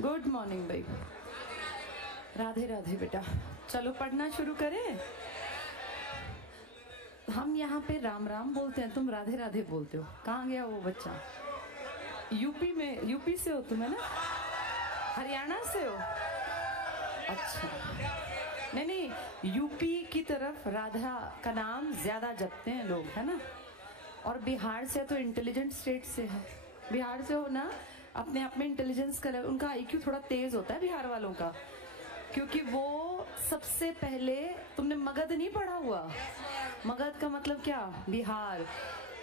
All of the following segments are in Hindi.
गुड मॉर्निंग भाई। राधे राधे बेटा। चलो पढ़ना शुरू करें। हम यहाँ पे राम राम बोलते हैं, तुम राधे राधे बोलते हो। कहाँ गया वो बच्चा? यूपी में, यूपी से हो तुम है ना? हरियाणा से हो? अच्छा, नहीं नहीं, यूपी की तरफ राधा का नाम ज्यादा जपते हैं लोग, है ना? और बिहार से तो इंटेलिजेंट स्टेट से है। बिहार से हो ना, अपने आप में इंटेलिजेंस का लेवल, उनका आईक्यू थोड़ा तेज होता है बिहार वालों का, क्योंकि वो सबसे पहले, तुमने मगध नहीं पढ़ा हुआ? मगध का मतलब क्या? बिहार।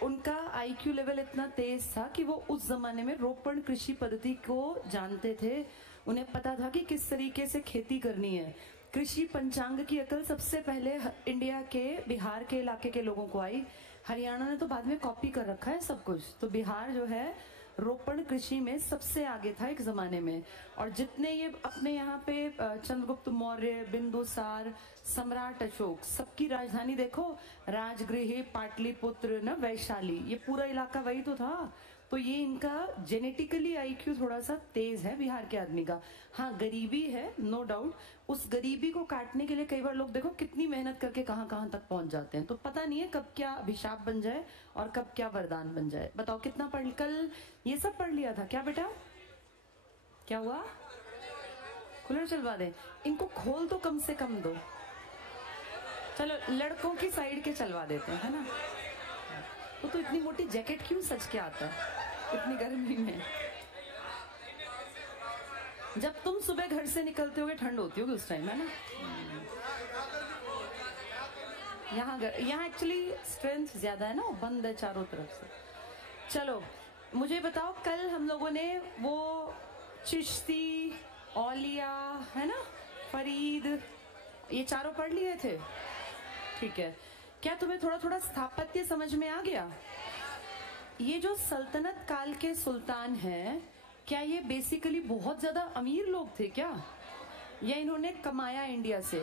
उनका आईक्यू लेवल इतना तेज था कि वो उस जमाने में रोपण कृषि पद्धति को जानते थे। उन्हें पता था कि किस तरीके से खेती करनी है। कृषि पंचांग की अकल सबसे पहले इंडिया के बिहार के इलाके के लोगों को आई। हरियाणा ने तो बाद में कॉपी कर रखा है सब कुछ। तो बिहार जो है रोपण कृषि में सबसे आगे था एक जमाने में। और जितने ये अपने यहाँ पे चंद्रगुप्त मौर्य, बिंदुसार, सम्राट अशोक, सबकी राजधानी देखो, राजगृह, पाटलिपुत्र, न वैशाली, ये पूरा इलाका वही तो था। तो ये इनका जेनेटिकली आईक्यू थोड़ा सा तेज है बिहार के आदमी का। हाँ, गरीबी है, नो डाउट। उस गरीबी को काटने के लिए कई बार लोग देखो कितनी मेहनत करके कहाँ कहाँ तक पहुंच जाते हैं। तो पता नहीं है कब क्या अभिशाप बन जाए और कब क्या वरदान बन जाए। बताओ कितना पढ़, कल ये सब पढ़ लिया था क्या बेटा? क्या हुआ? कूलर चलवा दे, इनको खोल तो कम से कम दो। चलो लड़कों की साइड के चलवा देते हैं, है ना? तो इतनी मोटी जैकेट क्यों सच के आता है इतनी गर्मी में? जब तुम सुबह घर से निकलते होगे ठंड होती होगी उस टाइम, है ना? यहाँ एक्चुअली स्ट्रेंथ ज्यादा है ना, बंद है चारों तरफ से। चलो मुझे बताओ, कल हम लोगों ने वो चिश्ती, औलिया, है ना, फरीद, ये चारों पढ़ लिए थे। ठीक है, क्या तुम्हें थोड़ा थोड़ा स्थापत्य समझ में आ गया? ये जो सल्तनत काल के सुल्तान हैं, क्या ये बेसिकली बहुत ज्यादा अमीर लोग थे क्या, या इन्होंने कमाया इंडिया से?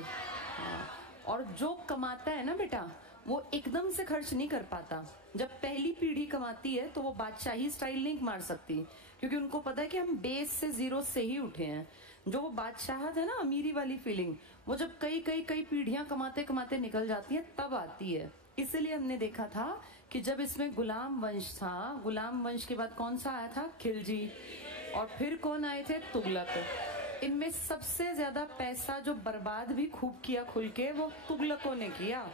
और जो कमाता है ना बेटा, वो एकदम से खर्च नहीं कर पाता। जब पहली पीढ़ी कमाती है तो वो बादशाही स्टाइल नहीं मार सकती, क्योंकि उनको पता है कि हम बेस से, जीरो से ही उठे हैं। जो वो बादशाहत है ना, अमीरी वाली फीलिंग, वो जब कई कई कई पीढ़ियां कमाते कमाते निकल जाती है तब आती है। इसलिए हमने देखा था कि जब इसमें गुलाम वंश था, गुलाम वंश के बाद कौन सा आया था? खिलजी। और फिर कौन आए थे? तुगलक। इनमें सबसे ज्यादा पैसा जो बर्बाद भी खूब किया खुल के, वो तुगलकों ने किया।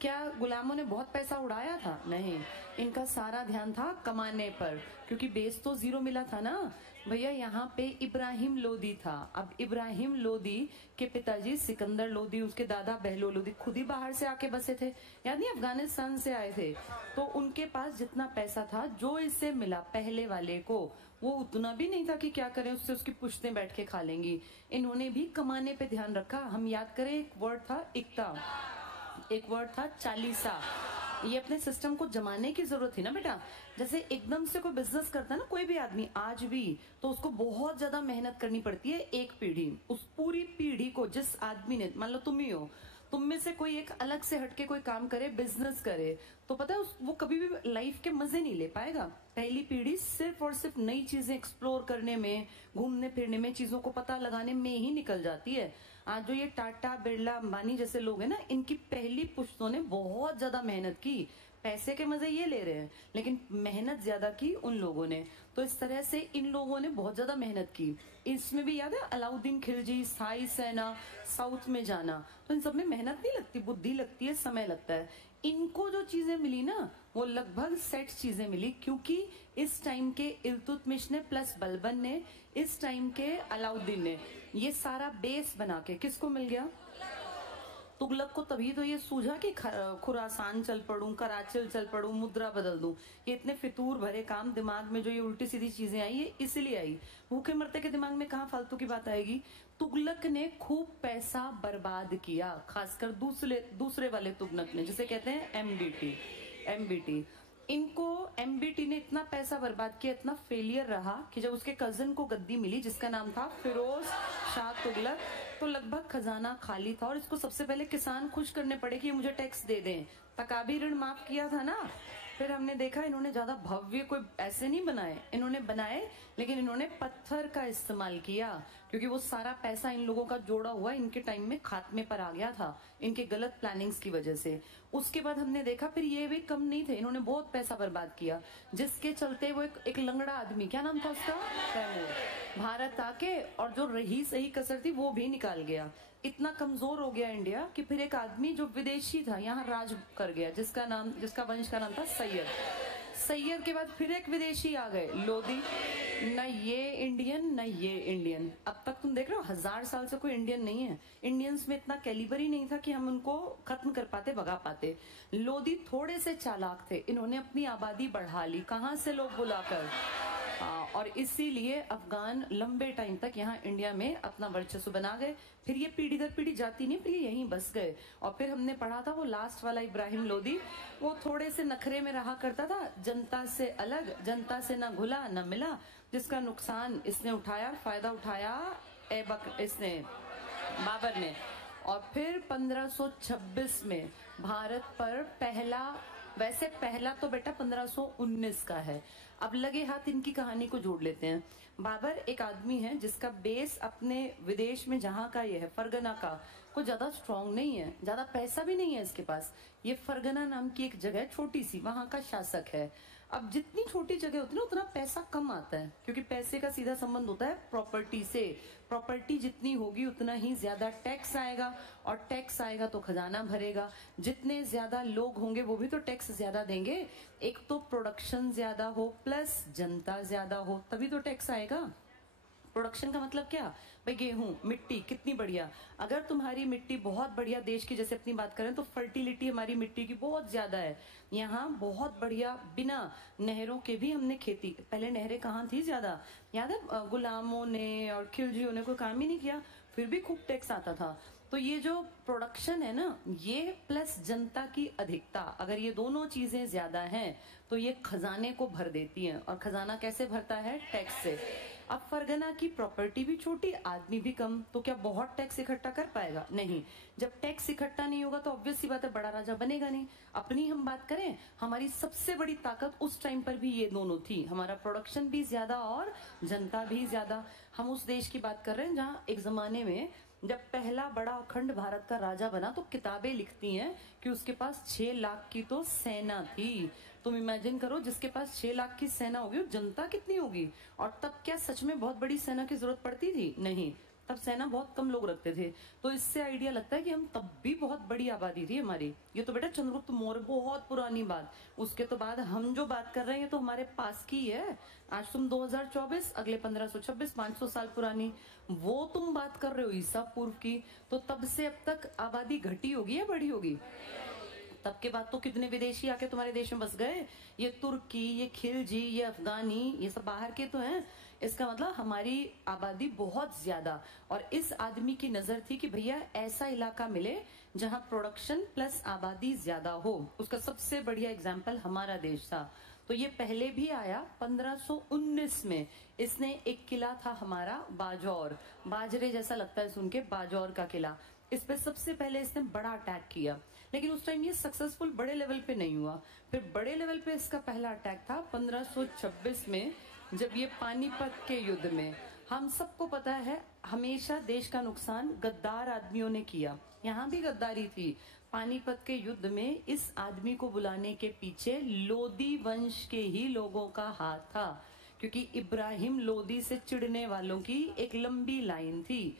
क्या गुलामों ने बहुत पैसा उड़ाया था? नहीं, इनका सारा ध्यान था कमाने पर, क्योंकि बेस तो जीरो मिला था ना भैया। यहाँ पे इब्राहिम लोदी था। अब इब्राहिम लोदी के पिताजी सिकंदर लोदी, उसके दादा बहलो लोदी खुद ही बाहर से आके बसे थे, याद नहीं, अफगानिस्तान से आए थे। तो उनके पास जितना पैसा था, जो इससे मिला पहले वाले को, वो उतना भी नहीं था कि क्या करें उससे, उसकी पुश्तें बैठ के खा लेंगी। इन्होंने भी कमाने पे ध्यान रखा। हम याद करें, एक वर्ड था इक्ता, एक वर्ड था चालीसा। ये अपने सिस्टम को जमाने की जरूरत थी ना बेटा। जैसे एकदम से कोई बिजनेस करता है ना कोई भी आदमी आज भी, तो उसको बहुत ज्यादा मेहनत करनी पड़ती है। एक पीढ़ी, उस पूरी पीढ़ी को जिस आदमी ने, मान लो तुम ही हो, तुम में से कोई एक अलग से हटके कोई काम करे, बिजनेस करे, तो पता है वो कभी भी लाइफ के मजे नहीं ले पाएगा। पहली पीढ़ी सिर्फ और सिर्फ नई चीजें एक्सप्लोर करने में, घूमने फिरने में, चीजों को पता लगाने में ही निकल जाती है। आज जो ये टाटा, बिरला, अंबानी जैसे लोग हैं ना, इनकी पहली पुश्तों ने बहुत ज्यादा मेहनत की। पैसे के मजे ये ले रहे हैं, लेकिन मेहनत ज्यादा की उन लोगों ने। तो इस तरह से इन लोगों ने बहुत ज्यादा मेहनत की। इसमें भी याद है अलाउद्दीन खिलजी, साई सेना, साउथ में जाना, तो इन सब में मेहनत नहीं लगती, बुद्धि लगती है, समय लगता है। इनको जो चीजें मिली ना, वो लगभग सेट चीजें मिली, क्योंकि इस टाइम के इल्तुतमिश ने प्लस बलबन ने, इस टाइम के अलाउद्दीन ने, ये सारा बेस बना के किसको मिल गया? तुगलक को। तभी तो ये सूझा कि खुरासान चल पड़ूं, कराचिल चल पड़ूं, मुद्रा बदल दूं। ये इतने फितूर भरे काम दिमाग में, जो ये उल्टी सीधी चीजें आई, ये इसलिए आई। भूखे मरते के दिमाग में कहाँ फालतू की बात आएगी। तुगलक ने खूब पैसा बर्बाद किया, खासकर दूसरे वाले तुगलक ने, जिसे कहते हैं एमबीटी। इनको एमबीटी ने इतना पैसा बर्बाद किया, इतना फेलियर रहा कि जब उसके कजन को गद्दी मिली जिसका नाम था फिरोज शाह तुगलक, तो लगभग खजाना खाली था। और इसको सबसे पहले किसान खुश करने पड़े कि मुझे टैक्स दे दें। तकाबी ऋण माफ किया था ना, फिर हमने देखा इन्होंने ज्यादा भव्य कोई ऐसे नहीं बनाए, इन्होंने बनाए लेकिन इन्होंने पत्थर का इस्तेमाल किया, क्योंकि वो सारा पैसा इन लोगों का जोड़ा हुआ इनके टाइम में खात्मे पर आ गया था, इनके गलत प्लानिंग्स की वजह से। उसके बाद हमने देखा फिर ये भी कम नहीं थे, इन्होंने बहुत पैसा बर्बाद किया, जिसके चलते वो एक लंगड़ा आदमी, क्या नाम था उसका, तैमूर, भारत आके और जो रही सही कसर थी वो भी निकाल गया। इतना कमजोर हो गया इंडिया कि फिर एक आदमी जो विदेशी था यहाँ राज कर गया, जिसका वंश का नाम था सैयद। सैयद के बाद फिर एक विदेशी आ गए, लोधी। न ये इंडियन न ये इंडियन। अब तक तुम देख रहे हो 1000 साल से कोई इंडियन नहीं है। इंडियंस में इतना कैलिबर ही नहीं था कि हम उनको खत्म कर पाते, भगा पाते। लोधी थोड़े से चालाक थे, इन्होंने अपनी आबादी बढ़ा ली, कहां से लोग बुलाकर, और इसीलिए अफगान लंबे टाइम तक यहाँ इंडिया में अपना वर्चस्व बना गए। फिर ये पीढ़ी दर पीढ़ी जाती नहीं, फिर ये यहीं बस गए। और फिर हमने पढ़ा था वो लास्ट वाला इब्राहिम लोधी, वो थोड़े से नखरे में रहा करता था, जनता से अलग, जनता से ना घुला ना मिला, जिसका नुकसान इसने उठाया, फायदा उठाया इसने, बाबर ने। और फिर 1526 में भारत पर वैसे पहला तो बेटा 1519 का है। अब लगे हाथ इनकी कहानी को जोड़ लेते हैं। बाबर एक आदमी है जिसका बेस अपने विदेश में जहां का ये है, फरगना का, कोई ज्यादा स्ट्रांग नहीं है, ज्यादा पैसा भी नहीं है इसके पास। ये फरगना नाम की एक जगह छोटी सी, वहां का शासक है। अब जितनी छोटी जगह होती है ना उतना पैसा कम आता है, क्योंकि पैसे का सीधा संबंध होता है प्रॉपर्टी से। प्रॉपर्टी जितनी होगी उतना ही ज्यादा टैक्स आएगा, और टैक्स आएगा तो खजाना भरेगा। जितने ज्यादा लोग होंगे वो भी तो टैक्स ज्यादा देंगे। एक तो प्रोडक्शन ज्यादा हो प्लस जनता ज्यादा हो तभी तो टैक्स आएगा। प्रोडक्शन का मतलब क्या भाई, गेहूं, मिट्टी कितनी बढ़िया। अगर तुम्हारी मिट्टी बहुत बढ़िया, देश की जैसे अपनी बात करें तो फर्टिलिटी हमारी मिट्टी की बहुत ज्यादा है, यहाँ बहुत बढ़िया, बिना नहरों के भी हमने खेती। पहले नहरें कहाँ थी ज्यादा, याद है, गुलामों ने और खिलजियों ने कोई काम ही नहीं किया, फिर भी खूब टैक्स आता था। तो ये जो प्रोडक्शन है ना, ये प्लस जनता की अधिकता, अगर ये दोनों चीजें ज्यादा हैं तो ये खजाने को भर देती हैं। और खजाना कैसे भरता है, टैक्स से। अब फरगना की प्रॉपर्टी भी छोटी, आदमी भी कम, तो क्या बहुत टैक्स इकट्ठा कर पाएगा, नहीं। जब टैक्स इकट्ठा नहीं होगा तो ऑब्वियस सी बात है बड़ा राजा बनेगा नहीं। अपनी हम बात करें, हमारी सबसे बड़ी ताकत उस टाइम पर भी ये दोनों थी, हमारा प्रोडक्शन भी ज्यादा और जनता भी ज्यादा। हम उस देश की बात कर रहे हैं जहाँ एक जमाने में जब पहला बड़ा अखंड भारत का राजा बना तो किताबें लिखती हैं कि उसके पास 6 लाख की तो सेना थी। तुम इमेजिन करो, जिसके पास 6 लाख की सेना होगी, जनता कितनी होगी। और तब क्या सच में बहुत बड़ी सेना की जरूरत पड़ती थी, नहीं, तब सेना बहुत कम लोग रखते थे। तो इससे आइडिया लगता है कि हम तब भी बहुत बड़ी आबादी थी हमारी। ये तो बेटा चंद्रगुप्त मौर्य, बहुत पुरानी बात। उसके तो बाद हम जो बात कर रहे हैं तो हमारे पास की है। आज तुम 2024, अगले 1526, 500 साल पुरानी वो तुम बात कर रहे हो ईसा पूर्व की। तो तब से अब तक आबादी घटी होगी या बढ़ी होगी। तब के बाद तो कितने विदेशी आके तुम्हारे देश में बस गए, ये तुर्की, ये खिलजी, ये अफगानी, ये सब बाहर के तो हैं। इसका मतलब हमारी आबादी बहुत ज्यादा। और इस आदमी की नजर थी कि भैया ऐसा इलाका मिले जहां प्रोडक्शन प्लस आबादी ज्यादा हो। उसका सबसे बढ़िया एग्जाम्पल हमारा देश था। तो ये पहले भी आया 1519 में। इसने एक किला था हमारा बाजौर, बाजरे जैसा लगता है सुन के, बाजौर का किला। इस पे सबसे पहले इसने बड़ा अटैक किया, लेकिन उस टाइम ये सक्सेसफुल बड़े लेवल पे नहीं हुआ। फिर बड़े लेवल पे इसका पहला अटैक था 1526 में, जब ये पानीपत के युद्ध में। हम सबको पता है हमेशा देश का नुकसान गद्दार आदमियों ने किया, यहाँ भी गद्दारी थी। पानीपत के युद्ध में इस आदमी को बुलाने के पीछे लोधी वंश के ही लोगों का हाथ था, क्योंकि इब्राहिम लोधी से चिढ़ने वालों की एक लंबी लाइन थी।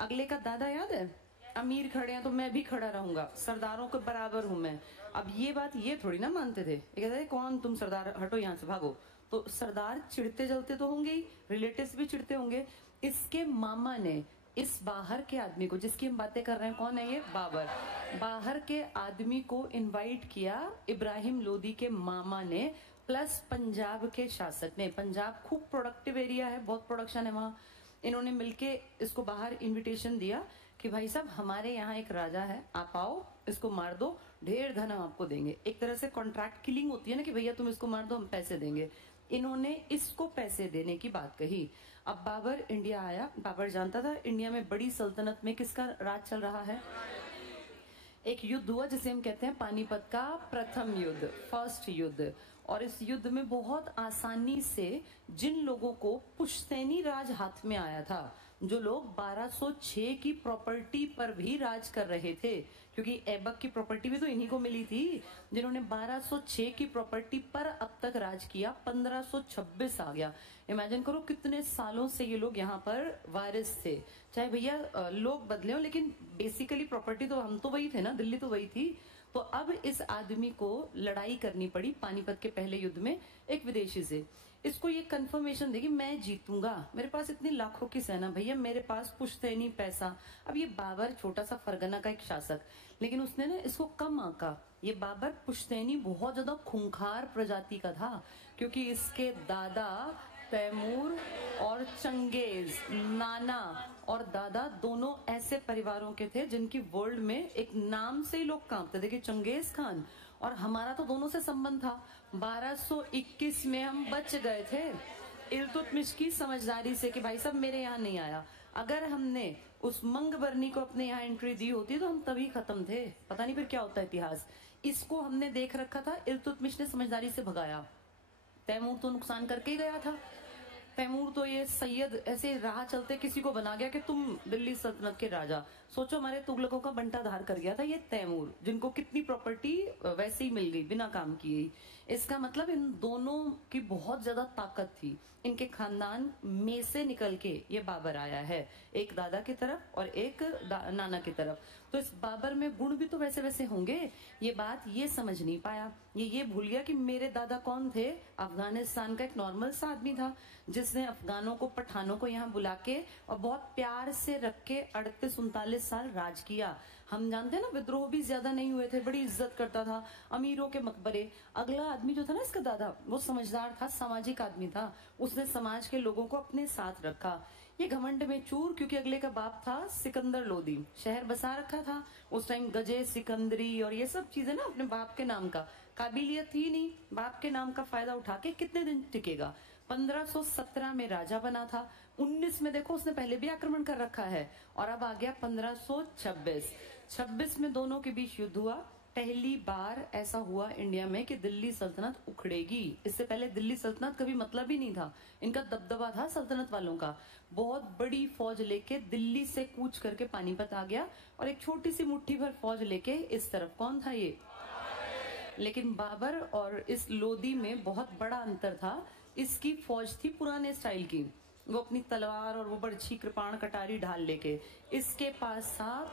अगले का दादा याद है, अमीर खड़े हैं तो मैं भी खड़ा रहूंगा, सरदारों के बराबर हूं मैं। अब ये बात ये थोड़ी ना मानते थे, ये कहते थे कौन तुम सरदार, हटो यहाँ से, भागो। तो सरदार चिढ़ते जलते तो होंगे ही, रिलेटिव्स भी चिढ़ते होंगे। इसके मामा ने इस बाहर के आदमी को, जिसकी हम बातें कर रहे हैं, कौन है ये, बाबर, बाहर के आदमी को इनवाइट किया इब्राहिम लोधी के मामा ने, प्लस पंजाब के शासक ने। पंजाब खूब प्रोडक्टिव एरिया है, बहुत प्रोडक्शन है वहां। इन्होंने मिलके इसको बाहर इनविटेशन दिया कि भाई साहब हमारे यहाँ एक राजा है, आप आओ, इसको मार दो, ढेर धन हम आपको देंगे। एक तरह से कॉन्ट्रैक्ट किलिंग होती है ना, कि भैया तुम इसको मार दो, हम पैसे देंगे। इन्होंने इसको पैसे देने की बात कही। अब बाबर इंडिया आया, बाबर जानता था इंडिया में बड़ी सल्तनत में किसका राज चल रहा है। एक युद्ध हुआ जिसे हम कहते हैं पानीपत का प्रथम युद्ध, फर्स्ट युद्ध। और इस युद्ध में बहुत आसानी से जिन लोगों को पुश्तैनी राज हाथ में आया था, जो लोग 1206 की प्रॉपर्टी पर भी राज कर रहे थे, क्योंकि ऐबक की प्रॉपर्टी भी तो इन्हीं को मिली थी, जिन्होंने 1206 की प्रॉपर्टी पर अब तक राज किया। 1526 आ गया। इमेजिन करो कितने सालों से ये लोग यहाँ पर वारिस थे। चाहे भैया लोग बदले हो, लेकिन बेसिकली प्रॉपर्टी तो हम तो वही थे ना, दिल्ली तो वही थी। तो अब इस आदमी को लड़ाई करनी पड़ी पानीपत के पहले युद्ध में एक विदेशी से। इसको ये कंफर्मेशन देगी मैं जीतूंगा, मेरे पास इतनी लाखों की सेना, भैया मेरे पास पुश्तैनी पैसा। अब ये बाबर छोटा सा फरगना का एक शासक, लेकिन उसने ना इसको कम आंका। ये बाबर पुश्तैनी बहुत ज्यादा खूंखार प्रजाति का था, क्योंकि इसके दादा तैमूर और चंगेज, नाना और दादा दोनों ऐसे परिवारों के थे जिनकी वर्ल्ड में एक नाम से ही लोग कांपते थे कि चंगेज खान। और हमारा तो दोनों से संबंध था। 1221 में हम बच गए थे इल्तुतमिश की समझदारी से कि भाई साहब मेरे यहाँ नहीं आया। अगर हमने उस मंगबरनी को अपने यहाँ एंट्री दी होती तो हम तभी खत्म थे। पता नहीं फिर क्या होता इतिहास। इसको हमने देख रखा था, इल्तुतमिश ने समझदारी से भगाया। तैमूर तो नुकसान करके ही गया था। तैमूर तो ये सैयद ऐसे राह चलते किसी को बना गया कि तुम दिल्ली सल्तनत के राजा। सोचो हमारे तुगलकों का बंटाधार कर गया था ये तैमूर, जिनको कितनी प्रॉपर्टी वैसे ही मिल गई बिना काम किए। इसका मतलब इन दोनों की बहुत ज्यादा ताकत थी। इनके खानदान में से निकल के ये बाबर आया है, एक दादा की तरफ और एक नाना की तरफ। तो इस बाबर में गुण भी तो वैसे वैसे होंगे। ये बात ये समझ नहीं पाया। ये भूल गया कि मेरे दादा कौन थे। अफगानिस्तान का एक नॉर्मल सा आदमी था, जिसने अफगानों को, पठानों को यहाँ बुला के और बहुत प्यार से रख के 38-39 साल राज किया। हम जानते हैं ना, विद्रोह भी ज्यादा नहीं हुए थे, बड़ी इज्जत करता था, अमीरों के मकबरे। अगला आदमी जो था ना इसका दादा, वो समझदार था, सामाजिक आदमी था, उसने समाज के लोगों को अपने साथ रखा। ये घमंड में चूर, क्योंकि अगले का बाप था सिकंदर लोदी, शहर बसा रखा था उस टाइम, गजे सिकंदरी और ये सब चीजें ना अपने बाप के नाम का। काबिलियत थी नहीं, बाप के नाम का फायदा उठा के कितने दिन टिकेगा। 1517 में राजा बना था, 19 में देखो उसने पहले भी आक्रमण कर रखा है, और अब आ गया 1526 में दोनों के बीच युद्ध हुआ। पहली बार ऐसा हुआ इंडिया में कि दिल्ली सल्तनत उखड़ेगी। इससे पहले दिल्ली सल्तनत कभी मतलब ही नहीं था। इनका दबदबा था सल्तनत वालों का। बहुत बड़ी फौज लेके दिल्ली से कूच करके पानीपत आ गया, और एक छोटी सी मुट्ठी भर फौज लेके इस तरफ। कौन था ये? लेकिन बाबर और इस लोदी में बहुत बड़ा अंतर था। इसकी फौज थी पुराने स्टाइल की, वो अपनी तलवार और वो बर्छी, कृपाण, कटारी ढाल लेके। इसके पास था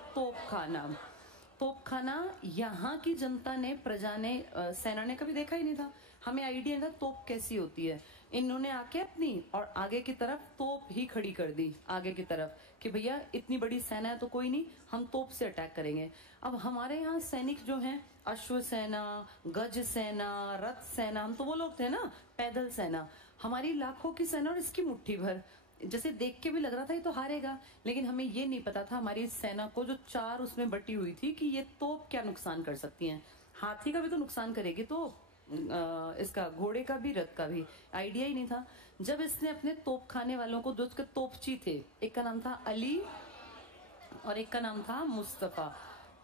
तोपखाना यहाँ की जनता ने, प्रजा ने, सेना ने कभी देखा ही नहीं था। हमें आइडिया नहीं था तोप कैसी होती है। इन्होंने आके अपनी और आगे की तरफ तोप ही खड़ी कर दी आगे की तरफ, कि भैया इतनी बड़ी सेना है तो कोई नहीं, हम तोप से अटैक करेंगे। अब हमारे यहाँ सैनिक जो हैं, अश्व सेना, गज सेना, रथ सेना, हम तो वो लोग थे ना, पैदल सेना। हमारी लाखों की सेना और इसकी मुट्ठी भर। जैसे देख के भी लग रहा था ये तो हारेगा, लेकिन हमें ये नहीं पता था हमारी सेना को जो 4 उसमें बटी हुई थी कि ये तोप क्या नुकसान कर सकती हैं। हाथी का भी तो नुकसान करेगी तो इसका घोड़े का भी, रथ का भी। आइडिया ही नहीं था। जब इसने अपने तोप खाने वालों को, जो उसके तोपची थे, एक का नाम था अली और एक का नाम था मुस्तफा,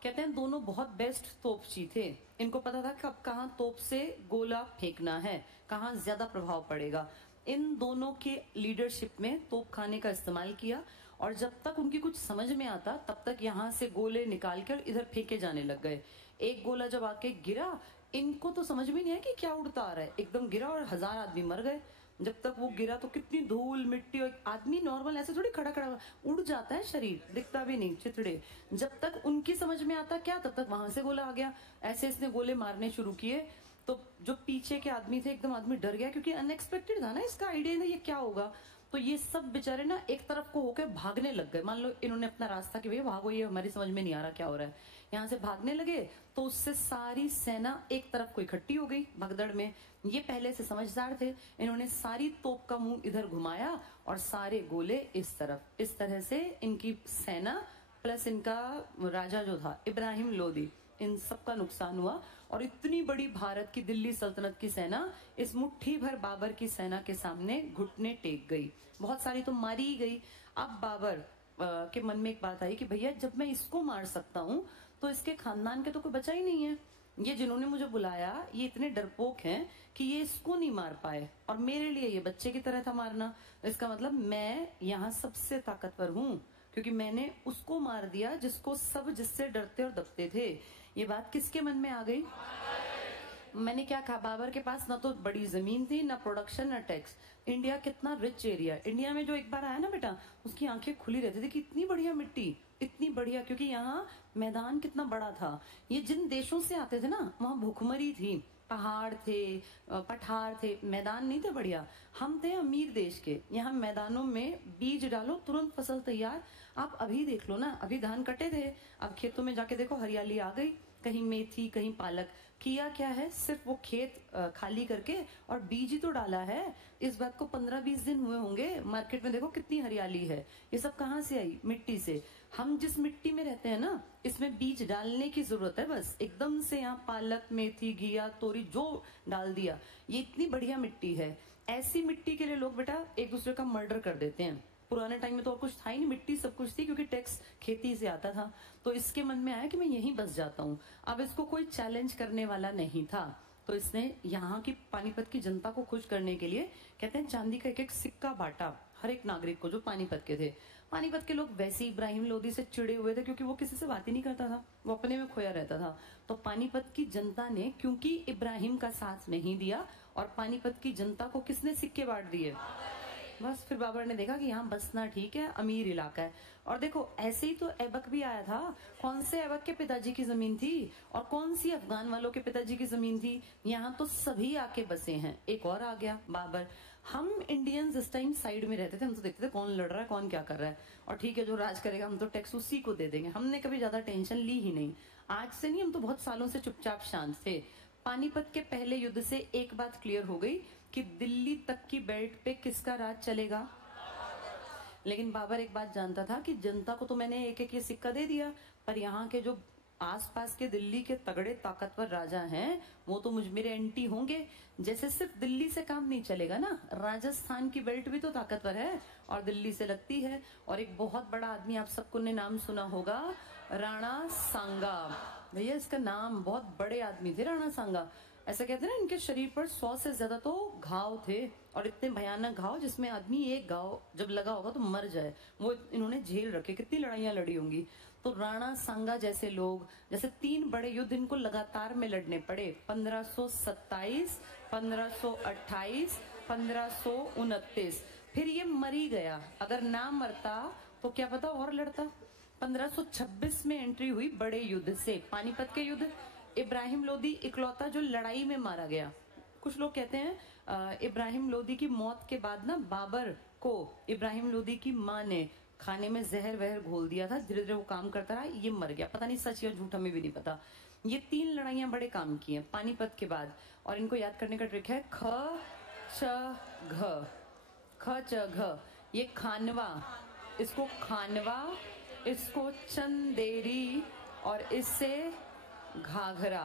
कहते हैं दोनों बहुत बेस्ट तोपची थे। इनको पता था कब कहाँ तोप से गोला फेंकना है, कहाँ ज्यादा प्रभाव पड़ेगा। इन दोनों के लीडरशिप में तोप खाने का इस्तेमाल किया, और जब तक उनकी कुछ समझ में आता तब तक यहाँ से गोले निकाल कर इधर फेंके जाने लग गए। एक गोला जब आके गिरा, इनको तो समझ में नहीं आया कि क्या उड़ता आ रहा है, एकदम गिरा और 1000 आदमी मर गए। जब तक वो गिरा तो कितनी धूल मिट्टी, और आदमी नॉर्मल ऐसे थोड़ी खड़ा खड़ा उड़ जाता है, शरीर दिखता भी नहीं, चितड़े। जब तक उनकी समझ में आता क्या, तब तक वहां से गोला आ गया। ऐसे इसने गोले मारने शुरू किए, तो जो पीछे के आदमी थे एकदम आदमी डर गया, क्योंकि अनएक्सपेक्टेड था ना, इसका आइडिया था ये क्या होगा। तो ये सब बेचारे ना एक तरफ को होकर भागने लग गए। मान लो इन्होंने अपना रास्ता कि भैया भागो, ये हमारी समझ में नहीं आ रहा क्या हो रहा है, यहाँ से भागने लगे। तो उससे सारी सेना एक तरफ को इकट्ठी हो गई भगदड़ में। ये पहले से समझदार थे, इन्होंने सारी तोप का मुंह इधर घुमाया और सारे गोले इस तरफ। इस तरह से इनकी सेना प्लस इनका राजा जो था इब्राहिम लोदी, इन सब का नुकसान हुआ। और इतनी बड़ी भारत की, दिल्ली सल्तनत की सेना इस मुट्ठी भर बाबर की सेना के सामने घुटने टेक गई। बहुत सारी तो मारी ही गई। अब बाबर के मन में एक बात आई कि भैया जब मैं इसको मार सकता हूँ तो इसके खानदान के तो कोई बचा ही नहीं है। ये जिन्होंने मुझे बुलाया ये इतने डरपोक हैं कि ये इसको नहीं मार पाए, और मेरे लिए ये बच्चे की तरह था मारना। इसका मतलब मैं यहाँ सबसे ताकतवर हूँ, क्योंकि मैंने उसको मार दिया जिसको सब जिससे डरते और दबते थे। ये बात किसके मन में आ गई? मैंने क्या कहा, बाबर के पास ना तो बड़ी जमीन थी, ना प्रोडक्शन, ना टैक्स। इंडिया कितना रिच एरिया, इंडिया में जो एक बार आया ना बेटा, उसकी आंखें खुली रहती थी कि इतनी बढ़िया मिट्टी, इतनी बढ़िया, क्योंकि यहाँ मैदान कितना बड़ा था। ये जिन देशों से आते थे ना, वहाँ भूखमरी थी, पहाड़ थे, पठार थे, मैदान नहीं थे बढ़िया। हम थे अमीर देश के, यहाँ मैदानों में बीज डालो तुरंत फसल तैयार। आप अभी देख लो ना, अभी धान कटे थे, अब खेतों में जाके देखो हरियाली आ गई, कहीं मेथी कहीं पालक। किया क्या है, सिर्फ वो खेत खाली करके और बीज ही तो डाला है। इस बात को 15-20 दिन हुए होंगे, मार्केट में देखो कितनी हरियाली है। ये सब कहाँ से आई? मिट्टी से। हम जिस मिट्टी में रहते हैं ना, इसमें बीज डालने की जरूरत है बस। एकदम से यहाँ पालक, मेथी, घिया, तोरी जो डाल दिया, ये इतनी बढ़िया मिट्टी है। ऐसी मिट्टी के लिए लोग बेटा एक दूसरे का मर्डर कर देते हैं। पुराने टाइम में तो और कुछ था ही नहीं, मिट्टी सब कुछ थी, क्योंकि टैक्स खेती से आता था। तो इसके मन में आया कि मैं यहीं बस जाता हूँ। अब इसको कोई चैलेंज करने वाला नहीं था, तो इसने यहाँ की पानीपत की जनता को खुश करने के लिए, कहते हैं, चांदी का एक सिक्का बांटा हर एक नागरिक को जो पानीपत के थे। पानीपत के लोग वैसे ही इब्राहिम लोदी से चिड़े हुए थे, क्योंकि वो किसी से बात ही नहीं करता था, वो अपने में खोया रहता था। तो पानीपत की जनता ने, क्योंकि इब्राहिम का साथ नहीं दिया, और पानीपत की जनता को किसने सिक्के बांट दिए? बस फिर बाबर ने देखा कि यहाँ बसना ठीक है, अमीर इलाका है। और देखो ऐसे ही तो ऐबक भी आया था। कौन से ऐबक के पिताजी की जमीन थी और कौन सी अफगान वालों के पिताजी की जमीन थी? यहाँ तो सभी आके बसे हैं। एक और आ गया बाबर। हम इंडियंस इस टाइम साइड में रहते थे, हम तो देखते थे कौन लड़ रहा है, कौन क्या कर रहा है, और ठीक है जो राज करेगा हम तो टैक्स उसी को दे देंगे। हमने कभी ज्यादा टेंशन ली ही नहीं। आज से नहीं, हम तो बहुत सालों से चुपचाप शांत थे। पानीपत के पहले युद्ध से एक बात क्लियर हो गई कि दिल्ली तक की बेल्ट पे किसका राज चलेगा। लेकिन बाबर एक बात जानता था कि जनता को तो मैंने एक एक ये सिक्का दे दिया, पर यहाँ के जो आसपास के दिल्ली के तगड़े ताकतवर राजा हैं, वो तो मुझ मेरे एंटी होंगे। जैसे सिर्फ दिल्ली से काम नहीं चलेगा ना, राजस्थान की बेल्ट भी तो ताकतवर है और दिल्ली से लगती है। और एक बहुत बड़ा आदमी, आप सबको ने नाम सुना होगा, राणा सांगा। भैया इसका नाम, बहुत बड़े आदमी थे राणा सांगा। ऐसा कहते हैं ना, इनके शरीर पर 100 से ज्यादा तो घाव थे, और इतने भयानक घाव जिसमें आदमी एक घाव जब लगा होगा तो मर जाए, वो इन्होंने झेल रखे। कितनी लड़ाइयां लड़ी होंगी। तो राणा सांगा जैसे लोग, जैसे 3 बड़े युद्ध इनको लगातार में लड़ने पड़े। 1527, 1528, 1529। फिर ये मरी गया। अगर ना मरता तो क्या पता और लड़ता। 1526 में एंट्री हुई बड़े युद्ध से, पानीपत के युद्ध। इब्राहिम लोदी इकलौता जो लड़ाई में मारा गया। कुछ लोग कहते हैं इब्राहिम लोदी की मौत के बाद ना बाबर को इब्राहिम लोदी की माँ ने खाने में जहर वहर घोल दिया था। धीरे धीरे वो काम करता रहा, ये मर गया। पता नहीं सच या झूठ, हमें भी नहीं पता। ये 3 लड़ाइयां बड़े काम की हैं पानीपत के बाद। और इनको याद करने का ट्रिक है, ख छ घ, ख छ घ। ये खानवा, इसको खानवा, इसको चंदेरी, और इससे घाघरा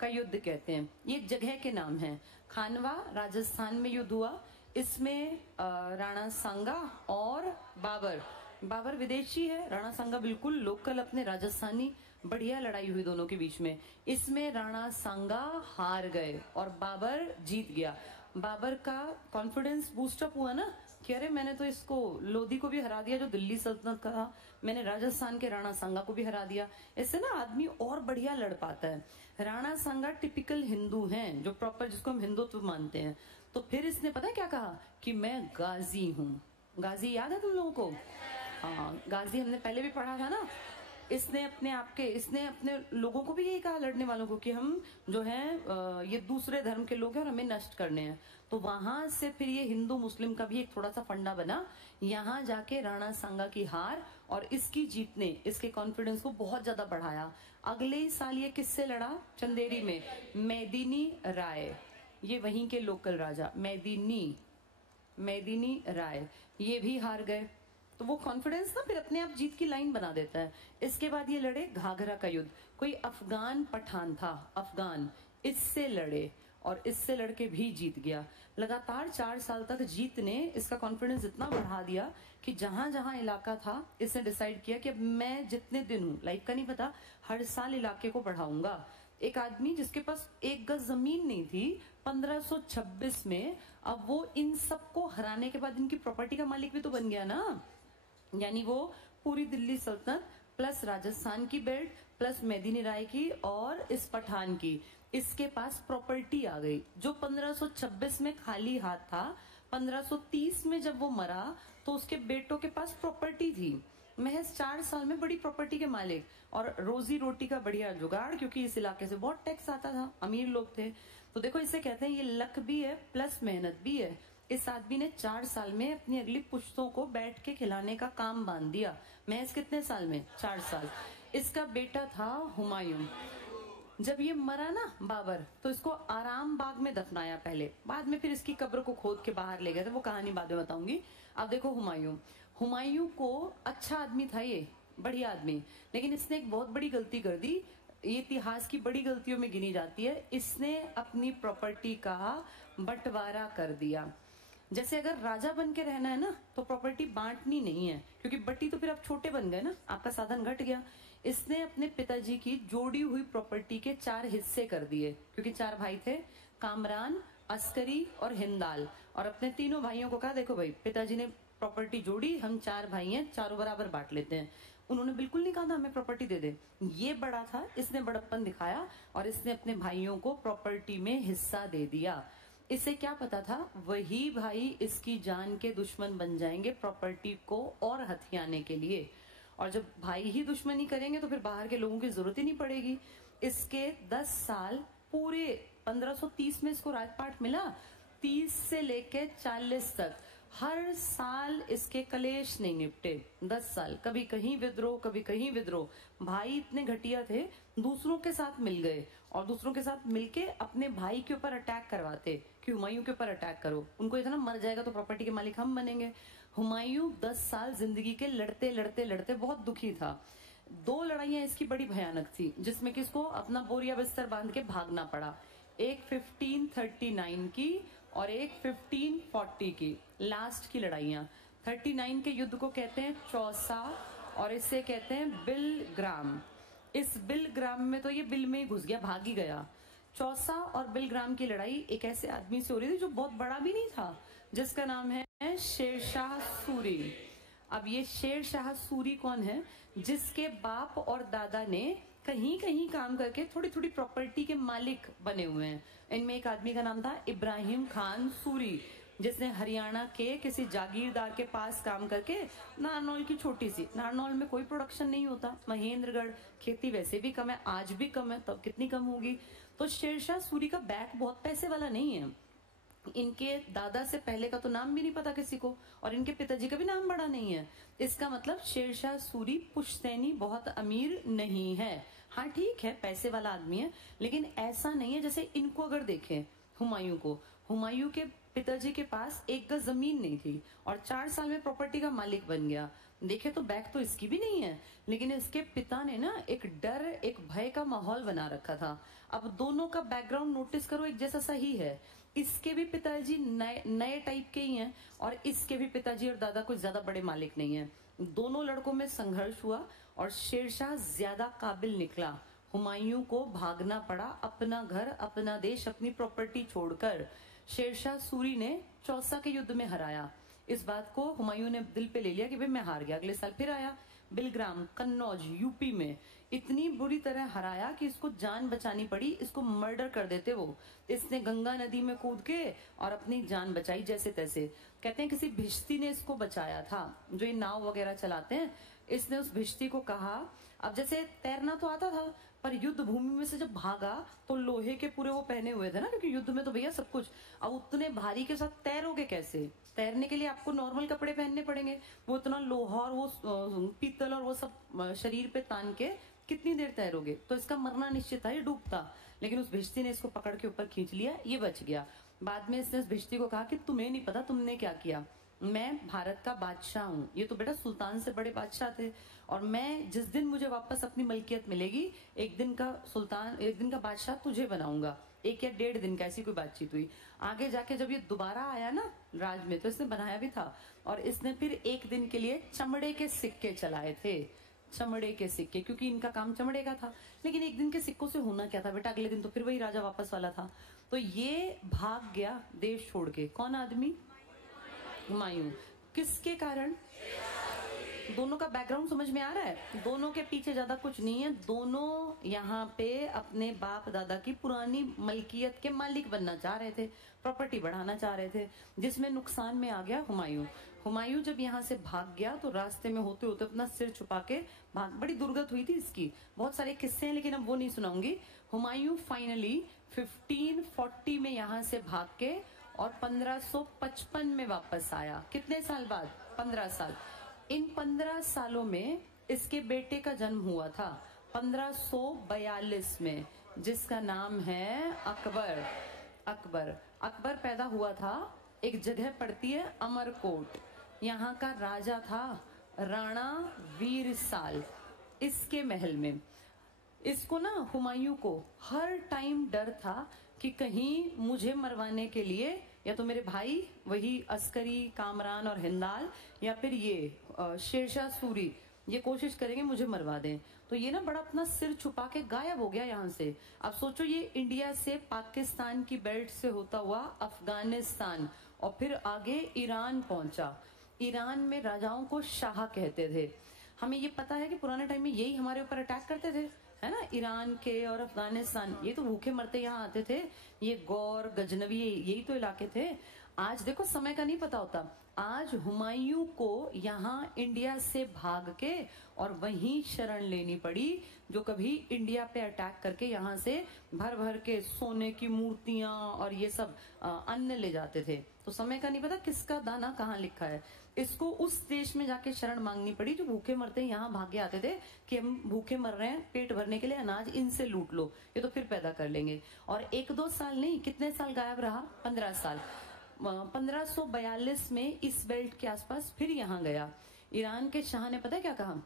का युद्ध कहते हैं। ये जगह के नाम हैं। खानवा राजस्थान में युद्ध हुआ, इसमें राणा सांगा और बाबर। बाबर विदेशी है, राणा सांगा बिल्कुल लोकल अपने राजस्थानी। बढ़िया लड़ाई हुई दोनों के बीच में। इसमें राणा सांगा हार गए और बाबर जीत गया। बाबर का कॉन्फिडेंस बूस्टअप हुआ ना कि अरे मैंने तो इसको लोधी को भी हरा दिया जो दिल्ली सल्तनत का था, मैंने राजस्थान के राणा सांगा को भी हरा दिया। इससे ना आदमी और बढ़िया लड़ पाता है। राणा सांगा टिपिकल हिंदू हैं, जो प्रॉपर, जिसको हम हिंदुत्व मानते हैं। तो फिर इसने पता है क्या कहा कि मैं गाजी हूँ। गाजी याद है तुम लोगों को? हाँ, गाजी हमने पहले भी पढ़ा था ना। इसने अपने लोगों को भी यही कहा, लड़ने वालों को, कि हम जो हैं ये दूसरे धर्म के लोग हैं और हमें नष्ट करने हैं। तो वहां से फिर ये हिंदू मुस्लिम का भी एक थोड़ा सा फंडा बना। यहाँ जाके राणा सांगा की हार और इसकी जीत ने इसके कॉन्फिडेंस को बहुत ज्यादा बढ़ाया। अगले ही साल ये किससे लड़ा? चंदेरी में मेदिनी राय, ये वहीं के लोकल राजा मेदिनी राय, ये भी हार गए। तो वो कॉन्फिडेंस ना फिर अपने आप जीत की लाइन बना देता है। इसके बाद ये लड़े घाघरा का युद्ध। कोई अफगान पठान था, अफगान, इससे लड़े और इससे लड़के भी जीत गया। लगातार 4 साल तक जीत ने इसका कॉन्फिडेंस इतना बढ़ा दिया कि जहां जहां इलाका था इसने डिसाइड किया कि अब मैं जितने दिन हूं, लाइफ का नहीं पता, हर साल इलाके को बढ़ाऊंगा। एक आदमी जिसके पास 1 गज जमीन नहीं थी 1526 में, अब वो इन सबको हराने के बाद इनकी प्रॉपर्टी का मालिक भी तो बन गया ना। यानी वो पूरी दिल्ली सल्तनत प्लस राजस्थान की बेल्ट प्लस मेदिनी राय की और इस पठान की, इसके पास प्रॉपर्टी आ गई। जो 1526 में खाली हाथ था, 1530 में जब वो मरा तो उसके बेटों के पास प्रॉपर्टी थी। महज 4 साल में बड़ी प्रॉपर्टी के मालिक और रोजी रोटी का बढ़िया जुगाड़, क्योंकि इस इलाके से बहुत टैक्स आता था, अमीर लोग थे। तो देखो इसे कहते हैं ये लक भी है प्लस मेहनत भी है। इस आदमी ने 4 साल में अपनी अगली पुश्तों को बैठ के खिलाने का काम बांध दिया। महज कितने साल में? 4 साल। इसका बेटा था हुमायूं। जब ये मरा ना बाबर, तो इसको आराम बाग में दफनाया पहले, बाद में फिर इसकी कब्र को खोद के बाहर ले गए थे, वो कहानी बाद में बताऊंगी। अब देखो हुमायूं को अच्छा आदमी था, ये बढ़िया आदमी, लेकिन इसने एक बहुत बड़ी गलती कर दी। ये इतिहास की बड़ी गलतियों में गिनी जाती है। इसने अपनी प्रॉपर्टी का बंटवारा कर दिया। जैसे अगर राजा बन के रहना है ना तो प्रॉपर्टी बांटनी नहीं है, क्योंकि बट्टी तो फिर आप छोटे बन गए ना, आपका साधन घट गया। इसने अपने पिताजी की जोड़ी हुई प्रॉपर्टी के 4 हिस्से कर दिए, क्योंकि 4 भाई थे, कामरान, अस्करी और हिंदाल। और अपने तीनों भाइयों को कहा देखो भाई, पिताजी ने प्रॉपर्टी जोड़ी, हम 4 भाई हैं, चारों बराबर बांट लेते हैं। उन्होंने बिल्कुल नहीं कहा था हमें प्रॉपर्टी दे दे। ये बड़ा था, इसने बड़प्पन दिखाया और इसने अपने भाइयों को प्रॉपर्टी में हिस्सा दे दिया। इसे क्या पता था वही भाई इसकी जान के दुश्मन बन जाएंगे प्रॉपर्टी को और हथियाने के लिए। और जब भाई ही दुश्मनी करेंगे तो फिर बाहर के लोगों की जरूरत ही नहीं पड़ेगी। इसके 10 साल पूरे 1530 में इसको राजपाट मिला, 30 से लेके 40 तक हर साल इसके कलेश नहीं निपटे। 10 साल, कभी कहीं विद्रोह कभी कहीं विद्रोह। भाई इतने घटिया थे, दूसरों के साथ मिल गए और दूसरों के साथ मिलके अपने भाई के ऊपर अटैक करवाते कि हुमायूं के ऊपर अटैक करो। उनको इतना मर जाएगा तो प्रॉपर्टी के मालिक हम बनेंगे। हुमायूं 10 साल जिंदगी के लड़ते लड़ते लड़ते बहुत दुखी था। 2 लड़ाइयां इसकी बड़ी भयानक थी, जिसमें कि इसको अपना बोरिया बिस्तर बांध के भागना पड़ा। एक 1539 की और एक 1540 की, लास्ट की लड़ाइयां। 39 के युद्ध को कहते हैं चौसा और इसे कहते हैं बिलग्राम। इस बिलग्राम में तो ये बिल में ही घुस गया, भाग ही गया। चौसा और बिलग्राम की लड़ाई एक ऐसे आदमी से हो रही थी जो बहुत बड़ा भी नहीं था, जिसका नाम है शेरशाह सूरी। अब ये शेरशाह सूरी कौन है? जिसके बाप और दादा ने कहीं कहीं काम करके थोड़ी थोड़ी प्रॉपर्टी के मालिक बने हुए हैं। इनमें एक आदमी का नाम था इब्राहिम खान सूरी, जिसने हरियाणा के किसी जागीरदार के पास काम करके नारनौल की छोटी सी, नारनौल में कोई प्रोडक्शन नहीं होता, महेंद्रगढ़ खेती वैसे भी कम है, आज भी कम है, तब कितनी कम होगी। तो शेरशाह सूरी का बैक बहुत पैसे वाला नहीं है। इनके दादा से पहले का तो नाम भी नहीं पता किसी को, और इनके पिताजी का भी नाम बड़ा नहीं है। इसका मतलब शेरशाह सूरी पुश्तैनी बहुत अमीर नहीं है। हाँ ठीक है, पैसे वाला आदमी है, लेकिन ऐसा नहीं है जैसे इनको अगर देखें हुमायूं को। हुमायूं के पिताजी के पास 1 गज जमीन नहीं थी और 4 साल में प्रॉपर्टी का मालिक बन गया। देखे तो बैक तो इसकी भी नहीं है, लेकिन इसके पिता ने ना एक डर, एक भय का माहौल बना रखा था। अब दोनों का बैकग्राउंड नोटिस करो, एक जैसा सही है। इसके भी पिताजी नए टाइप के ही हैं और इसके भी पिताजी और दादा कुछ ज्यादा बड़े मालिक नहीं है। दोनों लड़कों में संघर्ष हुआ और शेरशाह ज्यादा काबिल निकला। हुमायूं को भागना पड़ा अपना घर, अपना देश, अपनी प्रॉपर्टी छोड़कर। शेरशाह सूरी ने चौसा के युद्ध में हराया। इस बात को हुमायूं ने दिल पे ले लिया कि भाई मैं हार गया। अगले साल फिर आया, बिलग्राम, कन्नौज, यूपी में इतनी बुरी तरह हराया कि इसको जान बचानी पड़ी, इसको मर्डर कर देते वो। इसने गंगा नदी में कूद के और अपनी जान बचाई जैसे तैसे। कहते हैं किसी भिश्ती ने इसको बचाया था, जो ये नाव वगैरह चलाते हैं। इसने उस भिश्ती को कहा, अब जैसे तैरना तो आता था, पर युद्ध भूमि में से जब भागा तो लोहे के पूरे वो पहने हुए थे ना, क्योंकि युद्ध में तो भैया सब कुछ। अब उतने भारी के साथ तैरोगे कैसे? तैरने के लिए आपको नॉर्मल कपड़े पहनने पड़ेंगे। वो इतना लोहा और वो पीतल और वो सब शरीर पे तान के कितनी देर तैरोगे? तो इसका मरना निश्चित था, ये डूबता। लेकिन उस भिश्ती ने इसको पकड़ के ऊपर खींच लिया, ये बच गया। बाद में इसने उस भिश्ती को कहा कि तुम्हें नहीं पता तुमने क्या किया, मैं भारत का बादशाह हूँ। ये तो बेटा सुल्तान से बड़े बादशाह थे, और मैं जिस दिन मुझे वापस अपनी मलकियत मिलेगी, एक दिन का सुल्तान, एक दिन का बादशाह तुझे बनाऊंगा। 1 या 1.5 दिन का ऐसी कोई बातचीत हुई। आगे जाके जब ये दोबारा आया ना राज में, तो इसने बनाया भी था, और इसने फिर 1 दिन के लिए चमड़े के सिक्के चलाए थे, चमड़े के सिक्के, क्योंकि इनका काम चमड़े का था। लेकिन 1 दिन के सिक्कों से होना क्या था बेटा, अगले दिन तो फिर वही राजा वापस वाला था। तो ये भाग गया देश छोड़ के। कौन आदमी? हुमायूं। किसके कारण? दोनों का बैकग्राउंड समझ में आ रहा है? दोनों के पीछे ज्यादा कुछ नहीं है, दोनों यहाँ पे अपने बाप दादा की पुरानी मलकियत के मालिक बनना चाह रहे थे, प्रॉपर्टी बढ़ाना चाह रहे थे, जिसमें नुकसान में आ गया हुमायूं। हुमायूं जब यहाँ से भाग गया तो रास्ते में होते होते अपना सिर छुपा के भाग, बड़ी दुर्गत हुई थी इसकी, बहुत सारे किस्से हैं लेकिन अब वो नहीं सुनाऊंगी। हुमायूं फाइनली 1540 में यहाँ से भाग के और 1555 में वापस आया। कितने साल बाद? 15 साल। इन 15 सालों में इसके बेटे का जन्म हुआ था 1542 में, जिसका नाम है अकबर। अकबर पैदा हुआ था, एक जगह पड़ती है अमरकोट, यहाँ का राजा था राणा वीरसाल। इसके महल में इसको ना, हुमायूं को हर टाइम डर था कि कहीं मुझे मरवाने के लिए या तो मेरे भाई वही अस्करी, कामरान और हिंदाल, या फिर ये शेरशाह सूरी, ये कोशिश करेंगे मुझे मरवा दें। तो ये ना बड़ा अपना सिर छुपा के गायब हो गया यहाँ से। अब सोचो, ये इंडिया से पाकिस्तान की बेल्ट से होता हुआ अफगानिस्तान और फिर आगे ईरान पहुंचा। ईरान में राजाओं को शाह कहते थे। हमें ये पता है कि पुराने टाइम में यही हमारे ऊपर अटैक करते थे, है ना, ईरान के और अफगानिस्तान, ये तो भूखे मरते यहाँ आते थे। ये गौर, गजनवी, यही तो इलाके थे। आज देखो समय का नहीं पता होता। आज हुमायूं को यहाँ इंडिया से भाग के और वहीं शरण लेनी पड़ी, जो कभी इंडिया पे अटैक करके यहाँ से भर भर के सोने की मूर्तियां और ये सब अन्न ले जाते थे। तो समय का नहीं पता किसका दाना कहाँ लिखा है। इसको उस देश में जाके शरण मांगनी पड़ी जो भूखे मरते यहाँ भागे आते थे कि हम भूखे मर रहे हैं, पेट भरने के लिए अनाज इनसे लूट लो, ये तो फिर पैदा कर लेंगे। और 1-2 साल नहीं, कितने साल गायब रहा? 15 साल। 1542 में इस बेल्ट के आसपास फिर यहाँ गया। ईरान के शाह ने पता है क्या कहा?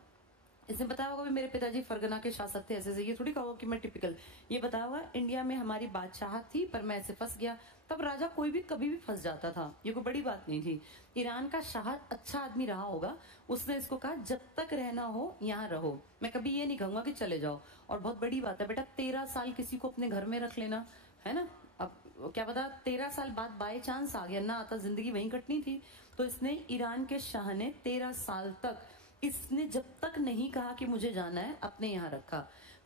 इसने बताया होगा भी मेरे पिताजी फरगना के शासक थे, ऐसे ये थोड़ी कहो कि मैं टिपिकल। ये बताया होगा इंडिया में हमारी बादशाहत थी पर मैं ऐसे फंस गया। तब राजा कोई भी कभी भी फंस जाता था, ये कोई बड़ी बात नहीं थी। ईरान का शाह अच्छा आदमी रहा होगा, उसने इसको कहा जब तक रहना हो यहाँ रहो, मैं कभी ये नहीं कहूंगा कि चले जाओ। और बहुत बड़ी बात है बेटा, 13 साल किसी को अपने घर में रख लेना, है ना। अब क्या पता 13 साल बाद बाय चांस आ गया ना आता, जिंदगी वहीं कटनी थी। तो इसने, ईरान के शाह ने 13 साल तक इसने जब तक नहीं कहा कि मुझे जाना है, अपने यहाँ रखा।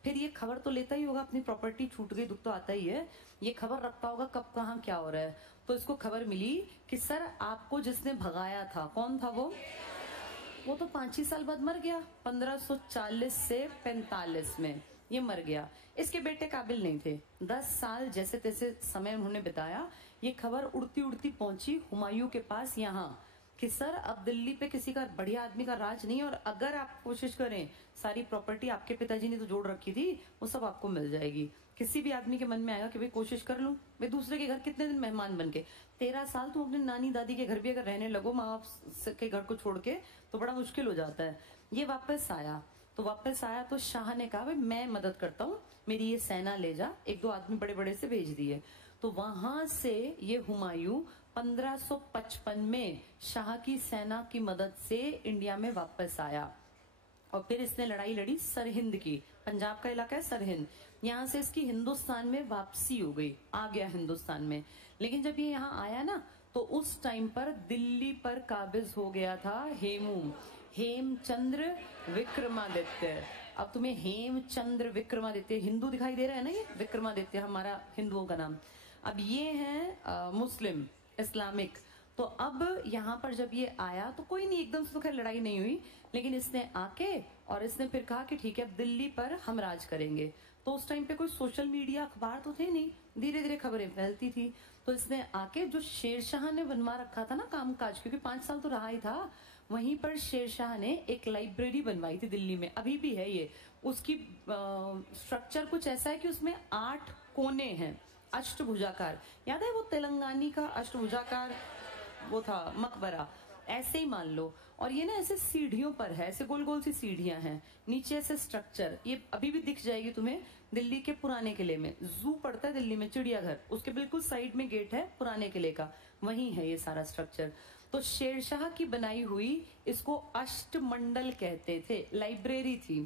फिर ये खबर तो लेता ही होगा, अपनी प्रॉपर्टी छूट गई, दुख तो आता ही है। ये खबर रखता होगा कब कहाँ क्या हो रहा है। तो इसको खबर मिली कि सर आपको जिसने भगाया था, कौन था वो तो 5 ही साल बाद मर गया। 1540 से 45 में ये मर गया। इसके बेटे काबिल नहीं थे, 10 साल जैसे तैसे समय उन्होंने बिताया। ये खबर उड़ती उड़ती पहुंची हुमायूं के पास यहाँ कि सर अब दिल्ली पे किसी का बढ़िया आदमी का राज नहीं, और अगर आप कोशिश करें सारी प्रॉपर्टी आपके पिताजी ने तो जोड़ रखी थी वो सब आपको मिल जाएगी। किसी भी आदमी के मन में आएगा कि भाई कोशिश कर लूं, भाई दूसरे के घर कितने दिन मेहमान बन के। 13 साल तुम अपने नानी दादी के घर भी अगर रहने लगो, माँ बाप के घर को छोड़ के, तो बड़ा मुश्किल हो जाता है। ये वापस आया तो शाह ने कहा भाई मैं मदद करता हूँ, मेरी ये सेना ले जा। 1-2 आदमी बड़े बड़े से भेज दिए। तो वहां से ये हुमायूं 1555 में शाह की सेना की मदद से इंडिया में वापस आया। और फिर इसने लड़ाई लड़ी सरहिंद की, पंजाब का इलाका है सरहिंद, यहाँ से इसकी हिंदुस्तान में वापसी हो गई, आ गया हिंदुस्तान में। लेकिन जब ये यहाँ आया ना, तो उस टाइम पर दिल्ली पर काबिज हो गया था हेमचंद्र विक्रमादित्य। अब तुम्हें हेमचंद्र विक्रमादित्य हिंदू दिखाई दे रहा है ना, ये विक्रमादित्य हमारा हिंदुओं का नाम। अब ये है मुस्लिम, इस्लामिक। तो अब यहाँ पर जब ये आया तो कोई नहीं, एकदम से तो खैर लड़ाई नहीं हुई, लेकिन इसने आके और इसने फिर कहा कि ठीक है अब दिल्ली पर हम राज करेंगे। तो उस टाइम पे कोई सोशल मीडिया, अखबार तो थे नहीं, धीरे धीरे खबरें फैलती थी। तो इसने आके, जो शेरशाह ने बनवा रखा था ना कामकाज, क्योंकि 5 साल तो रहा ही था, वहीं पर शेरशाह ने एक लाइब्रेरी बनवाई थी दिल्ली में, अभी भी है ये। उसकी स्ट्रक्चर कुछ ऐसा है कि उसमें 8 कोने हैं, अष्टभुजाकार। याद है वो तेलंगानी का अष्टभुजाकार वो था मकबरा, ऐसे ही मान लो। और ये ना ऐसे सीढ़ियों पर है, ऐसे गोल गोल सी सीढ़ियां हैं, नीचे ऐसे स्ट्रक्चर, ये अभी भी दिख जाएगी तुम्हें दिल्ली के पुराने किले में। जू पड़ता है दिल्ली में, चिड़ियाघर, उसके बिल्कुल साइड में गेट है पुराने किले का, वहीं है ये सारा स्ट्रक्चर। तो शेरशाह की बनाई हुई इसको अष्टमंडल कहते थे, लाइब्रेरी थी।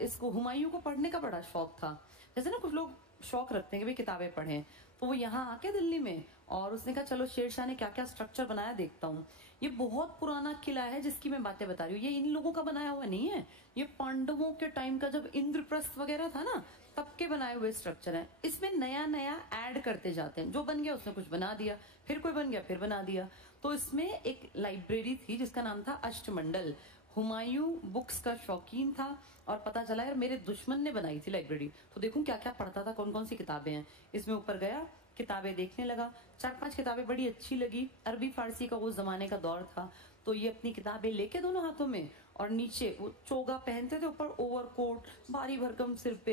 इसको हुमायूं को पढ़ने का बड़ा शौक था। जैसे ना कुछ लोग शौक रखते हैं कि भाई किताबें पढ़ें, तो वो यहाँ आके दिल्ली में, और उसने कहा चलो शेरशाह ने क्या क्या स्ट्रक्चर बनाया देखता हूँ। ये बहुत पुराना किला है जिसकी मैं बातें बता रही हूँ, ये इन लोगों का बनाया हुआ नहीं है, ये पांडवों के टाइम का जब इंद्रप्रस्थ वगैरह था ना तब के बनाए हुए स्ट्रक्चर है। इसमें नया नया ऐड करते जाते हैं, जो बन गया उसने कुछ बना दिया, फिर कोई बन गया फिर बना दिया। तो इसमें एक लाइब्रेरी थी जिसका नाम था अष्टमंडल। हुमायूं बुक्स का शौकीन था और पता चला यार मेरे दुश्मन ने बनाई थी लाइब्रेरी, तो देखूं क्या क्या पढ़ता था, कौन कौन सी किताबें हैं। इसमें ऊपर गया, किताबें देखने लगा, 4-5 किताबें बड़ी अच्छी लगी, अरबी फारसी का उस जमाने का दौर था। तो ये अपनी किताबें लेके दोनों हाथों में, और नीचे वो चोगा पहनते थे, ऊपर ओवरकोट, भारी भरकम सिर पे।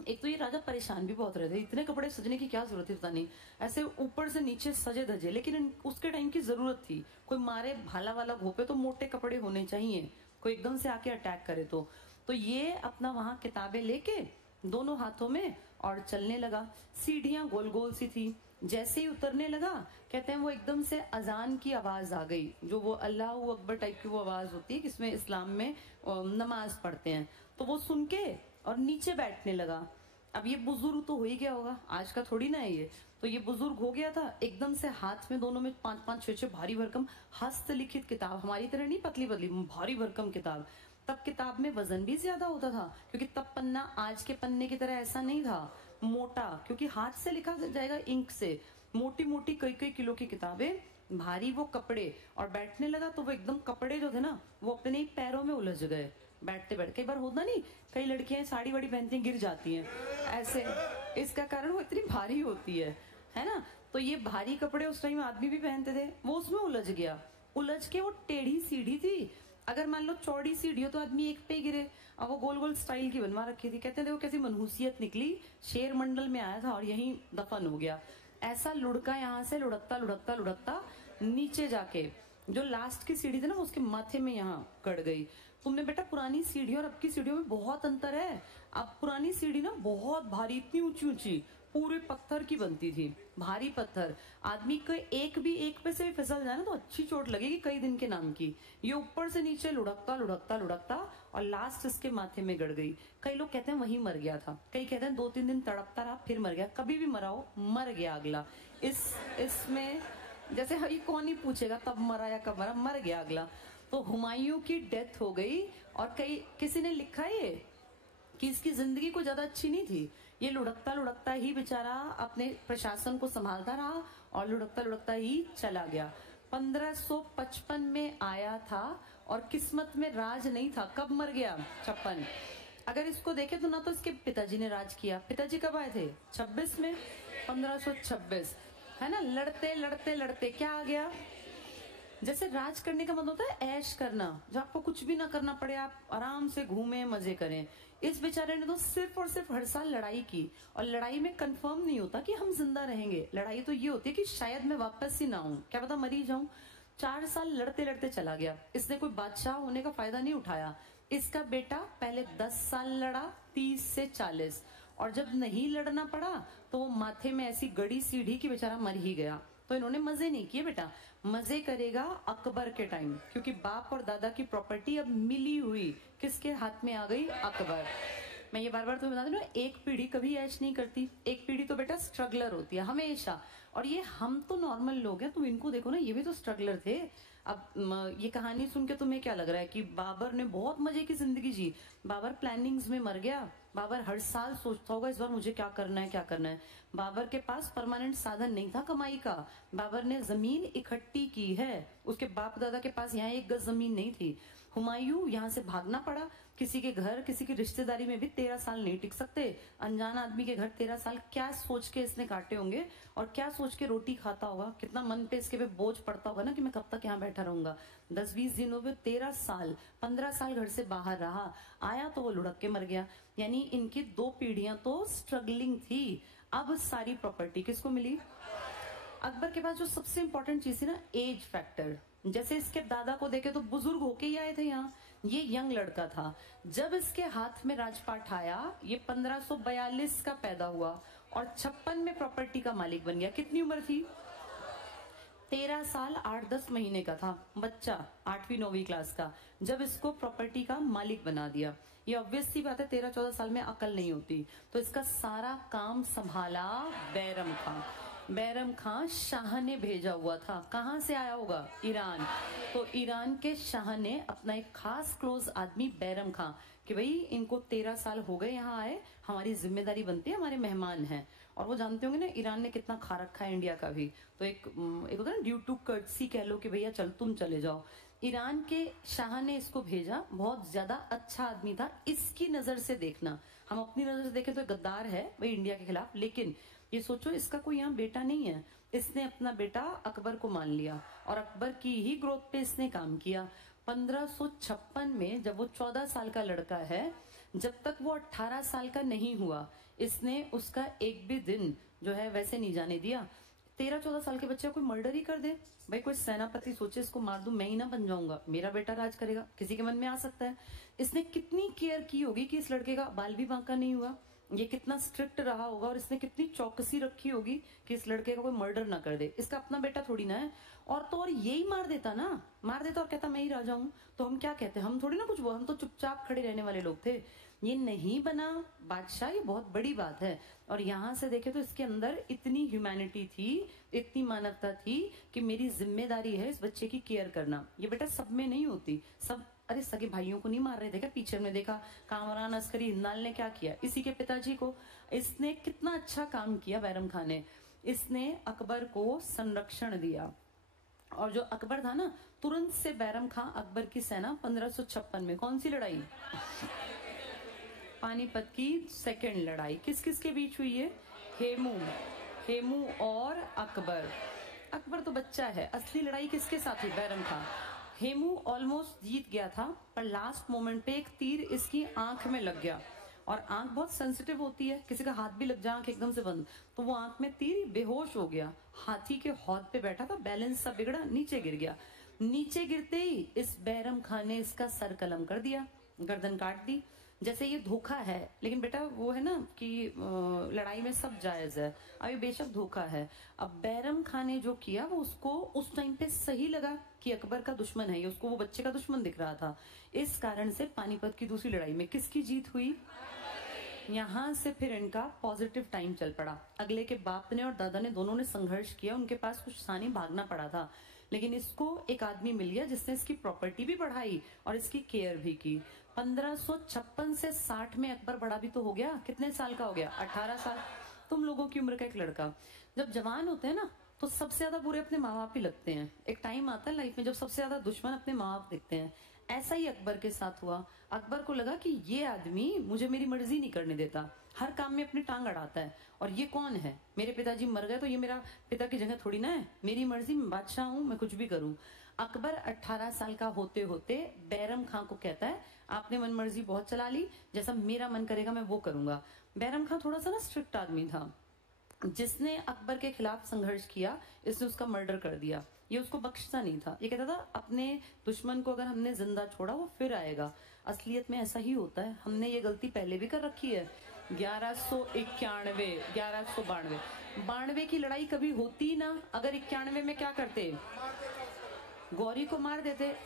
एक तो ये राजा परेशान भी बहुत रहते, इतने कपड़े सजने की क्या जरूरत है पता नहीं, ऐसे ऊपर से नीचे सजे धजे, लेकिन उसके टाइम की जरूरत थी। कोई मारे भाला वाला घोपे तो मोटे कपड़े होने चाहिए, कोई एकदम से आके अटैक करे तो ये अपना वहां किताबें लेके दोनों हाथों में और चलने लगा। सीढ़ियां गोल गोल सी थी, जैसे ही उतरने लगा कहते हैं वो एकदम से अजान की आवाज आ गई, जो वो अल्लाह अकबर टाइप की वो आवाज होती है जिसमें इस्लाम में नमाज पढ़ते हैं, तो वो सुन के और नीचे बैठने लगा। अब ये बुजुर्ग तो हो ही गया होगा, आज का थोड़ी ना है ये, तो ये बुजुर्ग हो गया था। एकदम से हाथ में दोनों में 5-5 6-6 भारी भरकम हस्तलिखित किताब, हमारी तरह नहीं पतली पतली, भारी भरकम किताब। तब किताब में वजन भी ज्यादा होता था, क्योंकि तब पन्ना आज के पन्ने की तरह ऐसा नहीं था मोटा, क्योंकि हाथ से लिखा जाएगा इंक से, मोटी मोटी कई कई किलो की किताबें, भारी वो कपड़े। और बैठने लगा तो वो एकदम कपड़े जो थे ना वो अपने ही पैरों में उलझ गए बैठते बैठ। कई बार होता नहीं, कई लड़कियां साड़ी वाड़ी पहनती हैं गिर जाती हैं ऐसे, इसका कारण वो इतनी भारी होती है ना। तो ये भारी कपड़े उस टाइम आदमी भी पहनते थे, वो उसमें उलझ गया। उलझ के वो टेढ़ी सीढ़ी थी, अगर मान लो चौड़ी सीढ़ी हो तो आदमी एक पे गिरे, अब वो गोल गोल स्टाइल की बनवा रखी थी। कहते थे वो कैसी मनहूसियत निकली, शेर मंडल में आया था और यहीं दफन हो गया। ऐसा लुढ़का, यहाँ से लुढ़कता लुढ़कता लुढ़कता नीचे जाके जो लास्ट की सीढ़ी थी ना उसके माथे में यहाँ कड़ गई। तुमने बेटा पुरानी सीढ़ी और अब की सीढ़ियों में बहुत अंतर है। अब पुरानी सीढ़ी ना बहुत भारी, इतनी ऊंची ऊंची, पूरे पत्थर की बनती थी, भारी पत्थर, आदमी को एक पे से भी फिसल जाए ना तो अच्छी चोट लगेगी कई दिन के नाम की। ये ऊपर से नीचे लुढ़कता लुढ़कता लुढ़कता और लास्ट इसके माथे में गड़ गई। कई लोग कहते हैं वहीं मर गया था, कई कहते हैं 2-3 दिन तड़पता रहा फिर मर गया। कभी भी मरा हो, मर गया अगला। इसमें जैसे ये कौन ही पूछेगा तब मरा या कब मरा, मर गया अगला। तो हुमायूं की डेथ हो गई, और किसी ने लिखा है कि इसकी जिंदगी को ज्यादा अच्छी नहीं थी, ये लुढ़कता लुढ़कता ही बेचारा अपने प्रशासन को संभालता रहा और लुढ़कता लुढ़कता ही चला गया। 1555 में आया था और किस्मत में राज नहीं था। कब मर गया? 56। अगर इसको देखे तो ना तो इसके पिताजी ने राज किया, पिताजी कब आए थे? 26 में, 1526, है ना। लड़ते लड़ते लड़ते क्या आ गया? जैसे राज करने का मतलब होता है ऐश करना, जो आपको कुछ भी ना करना पड़े, आप आराम से घूमें मजे करें। इस बेचारे ने तो सिर्फ और सिर्फ हर साल लड़ाई की, और लड़ाई में कंफर्म नहीं होता कि हम जिंदा रहेंगे, लड़ाई तो ये होती है कि शायद मैं वापस ही ना आऊं, क्या पता मरी जाऊं। 4 साल लड़ते लड़ते चला गया। इसने कोई बादशाह होने का फायदा नहीं उठाया। इसका बेटा पहले 10 साल लड़ा, 30 से 40, और जब नहीं लड़ना पड़ा तो वो माथे में ऐसी गड़ी सीढ़ी की बेचारा मर ही गया। तो इन्होंने मजे नहीं किए बेटा, मजे करेगा अकबर के टाइम, क्योंकि बाप और दादा की प्रॉपर्टी अब मिली हुई किसके हाथ में आ गई? अकबर। मैं ये बार बार तुम्हें बता दूं, एक पीढ़ी कभी ऐश नहीं करती, एक पीढ़ी तो बेटा स्ट्रगलर होती है हमेशा। और ये हम तो नॉर्मल लोग हैं, तुम इनको देखो ना, ये भी तो स्ट्रगलर थे। अब ये कहानी सुन के तुम्हें क्या लग रहा है कि बाबर ने बहुत मजे की जिंदगी जी? बाबर प्लानिंग्स में मर गया। बाबर हर साल सोचता होगा इस बार मुझे क्या करना है, क्या करना है। बाबर के पास परमानेंट साधन नहीं था कमाई का, बाबर ने जमीन इकट्ठी की है। उसके बाप दादा के पास यहाँ 1 गज जमीन नहीं थी। हुमायूं यहाँ से भागना पड़ा, किसी के घर, किसी की रिश्तेदारी में भी 13 साल नहीं टिक सकते। अनजान आदमी के घर 13 साल, क्या सोच के इसने काटे होंगे और क्या सोच के रोटी खाता होगा, कितना मन पे इसके पे बोझ पड़ता होगा ना कि मैं कब तक यहाँ बैठा रहूंगा। 10-20 दिनों में 13 साल, 15 साल घर से बाहर रहा, आया तो वो लुढ़क के मर गया। यानी इनकी 2 पीढ़ियां तो स्ट्रगलिंग थी। अब सारी प्रॉपर्टी किसको मिली? अकबर के पास जो सबसे इंपॉर्टेंट चीज थी ना, एज फैक्टर। जैसे इसके दादा को देखे तो बुजुर्ग होके ही आए थे यहाँ, ये यंग लड़का था। जब इसके हाथ में राजपाट आया, ये 1542 का पैदा हुआ और 56 में प्रॉपर्टी का मालिक बन गया। कितनी उम्र थी? 13 साल 8-10 महीने का था बच्चा, 8वीं 9वीं क्लास का, जब इसको प्रॉपर्टी का मालिक बना दिया। ये ऑब्वियस सी बात है, 13-14 साल में अकल नहीं होती। तो इसका सारा काम संभाला बैरम खां। बैरम खां शाह ने भेजा हुआ था। कहां से आया होगा? ईरान। तो ईरान के शाह ने अपना एक खास क्लोज आदमी बैरम खां कि भाई इनको 13 साल हो गए यहाँ आए, हमारी जिम्मेदारी बनती है, हमारे मेहमान हैं। और वो जानते होंगे ना ईरान ने कितना खा रखा है इंडिया का भी, तो एक होता है ना ड्यू टू कर्टसी कह लो कि भैया चल तुम चले जाओ। ईरान के शाह ने इसको भेजा, बहुत ज्यादा अच्छा आदमी था। इसकी नजर से देखना, हम अपनी नजर से देखें तो गद्दार है भाई इंडिया के खिलाफ, लेकिन ये सोचो इसका कोई यहाँ बेटा नहीं है। इसने अपना बेटा अकबर को मान लिया और अकबर की ही ग्रोथ पे इसने काम किया। 1556 में जब वो 14 साल का लड़का है, जब तक वो 18 साल का नहीं हुआ, इसने उसका एक भी दिन जो है वैसे नहीं जाने दिया। 13-14 साल के बच्चे कोई मर्डर ही कर दे, भाई कोई सेनापति सोचे इसको मार दूं, मैं ही ना बन जाऊंगा, मेरा बेटा राज करेगा, किसी के मन में आ सकता है। इसने कितनी केयर की होगी कि इस लड़के का बाल भी बांका नहीं हुआ, ये कितना स्ट्रिक्ट रहा होगा, और इसने कितनी चौकसी रखी होगी कि इस लड़के का कोई मर्डर ना कर दे। इसका अपना बेटा थोड़ी ना है। और तो और यही मार देता ना, मार देता और कहता मैं ही राजा हूं, तो हम क्या कहते हैं? हम थोड़ी ना कुछ वो, हम तो चुपचाप खड़े रहने वाले लोग थे। ये नहीं बना बादशाह, ये बहुत बड़ी बात है। और यहाँ से देखे तो इसके अंदर इतनी ह्यूमैनिटी थी, इतनी मानवता थी कि मेरी जिम्मेदारी है इस बच्चे की केयर करना। ये बेटा सब में नहीं होती। सब अरे सगे भाइयों को नहीं मार रहे थे क्या? पीछे में देखा कामरान अस्करी हिंदाल ने क्या किया, इसी के पिताजी को। इसने कितना अच्छा काम किया बैरम खान ने। इसने अकबर को संरक्षण दिया। और जो अकबर था ना, तुरंत से बैरम खां अकबर की सेना 1556 में, कौन सी लड़ाई? पानीपत की सेकेंड लड़ाई। किस किस के बीच हुई है? हेमू और अकबर। अकबर तो बच्चा है, असली लड़ाई किसके साथ हुई? बैरम खां। हेमू ऑलमोस्ट जीत गया था, पर लास्ट मोमेंट पे एक तीर इसकी आंख में लग गया। और आंख बहुत सेंसिटिव होती है, किसी का हाथ भी लग जाए आंख एकदम से बंद, तो वो आंख में तीर, बेहोश हो गया। हाथी के हौद पे बैठा था, बैलेंस सब बिगड़ा, नीचे गिर गया। नीचे गिरते ही इस बैरम खान ने इसका सर कलम कर दिया, गर्दन काट दी। जैसे ये धोखा है, लेकिन बेटा वो है ना कि लड़ाई में सब जायज है, अब ये बेशक धोखा है। अब बैरम खान ने जो किया वो उसको उस टाइम पे सही लगा कि अकबर का दुश्मन है ये, उसको वो बच्चे का दुश्मन दिख रहा था। इस कारण से पानीपत की दूसरी लड़ाई में किसकी जीत हुई? यहाँ से फिर इनका पॉजिटिव टाइम चल पड़ा। अगले के बाप ने और दादा ने, दोनों ने संघर्ष किया, उनके पास कुछ सानी भागना पड़ा था, लेकिन इसको एक आदमी मिल गया जिसने इसकी प्रॉपर्टी भी बढ़ाई और इसकी केयर भी की। 1556 से 60 में अकबर बड़ा भी तो हो गया। कितने साल का हो गया? 18 साल। तुम लोगों की उम्र का एक लड़का जब जवान होते हैं ना, तो सबसे ज्यादा बुरे अपने माँ बाप ही लगते हैं। एक टाइम आता है लाइफ में जब सबसे ज्यादा दुश्मन अपने माँ बाप दिखते हैं। ऐसा ही अकबर के साथ हुआ। अकबर को लगा कि ये आदमी मुझे मेरी मर्जी नहीं करने देता, हर काम में अपनी टांग अड़ाता है, और ये कौन है? मेरे पिताजी मर गए तो ये मेरा पिता की जगह थोड़ी ना है, मेरी मर्जी, मैं बादशाह हूं, मैं कुछ भी करूं। अकबर 18 साल का होते होते बैरम खां को कहता है आपने मन मर्जी बहुत चला ली, जैसा मेरा मन करेगा मैं वो करूंगा। बैरम खां थोड़ा सा ना स्ट्रिक्ट आदमी था, जिसने अकबर के खिलाफ संघर्ष किया, इसने उसका मर्डर कर दिया। ये उसको बख्शता नहीं था, ये कहता था अपने दुश्मन को अगर हमने जिंदा छोड़ा वो फिर आएगा। असलियत में ऐसा ही होता है, हमने ये गलती पहले भी कर रखी है। 1192 की लड़ाई कभी होती ना, अगर 91 में क्या करते? गौरी को मार देते।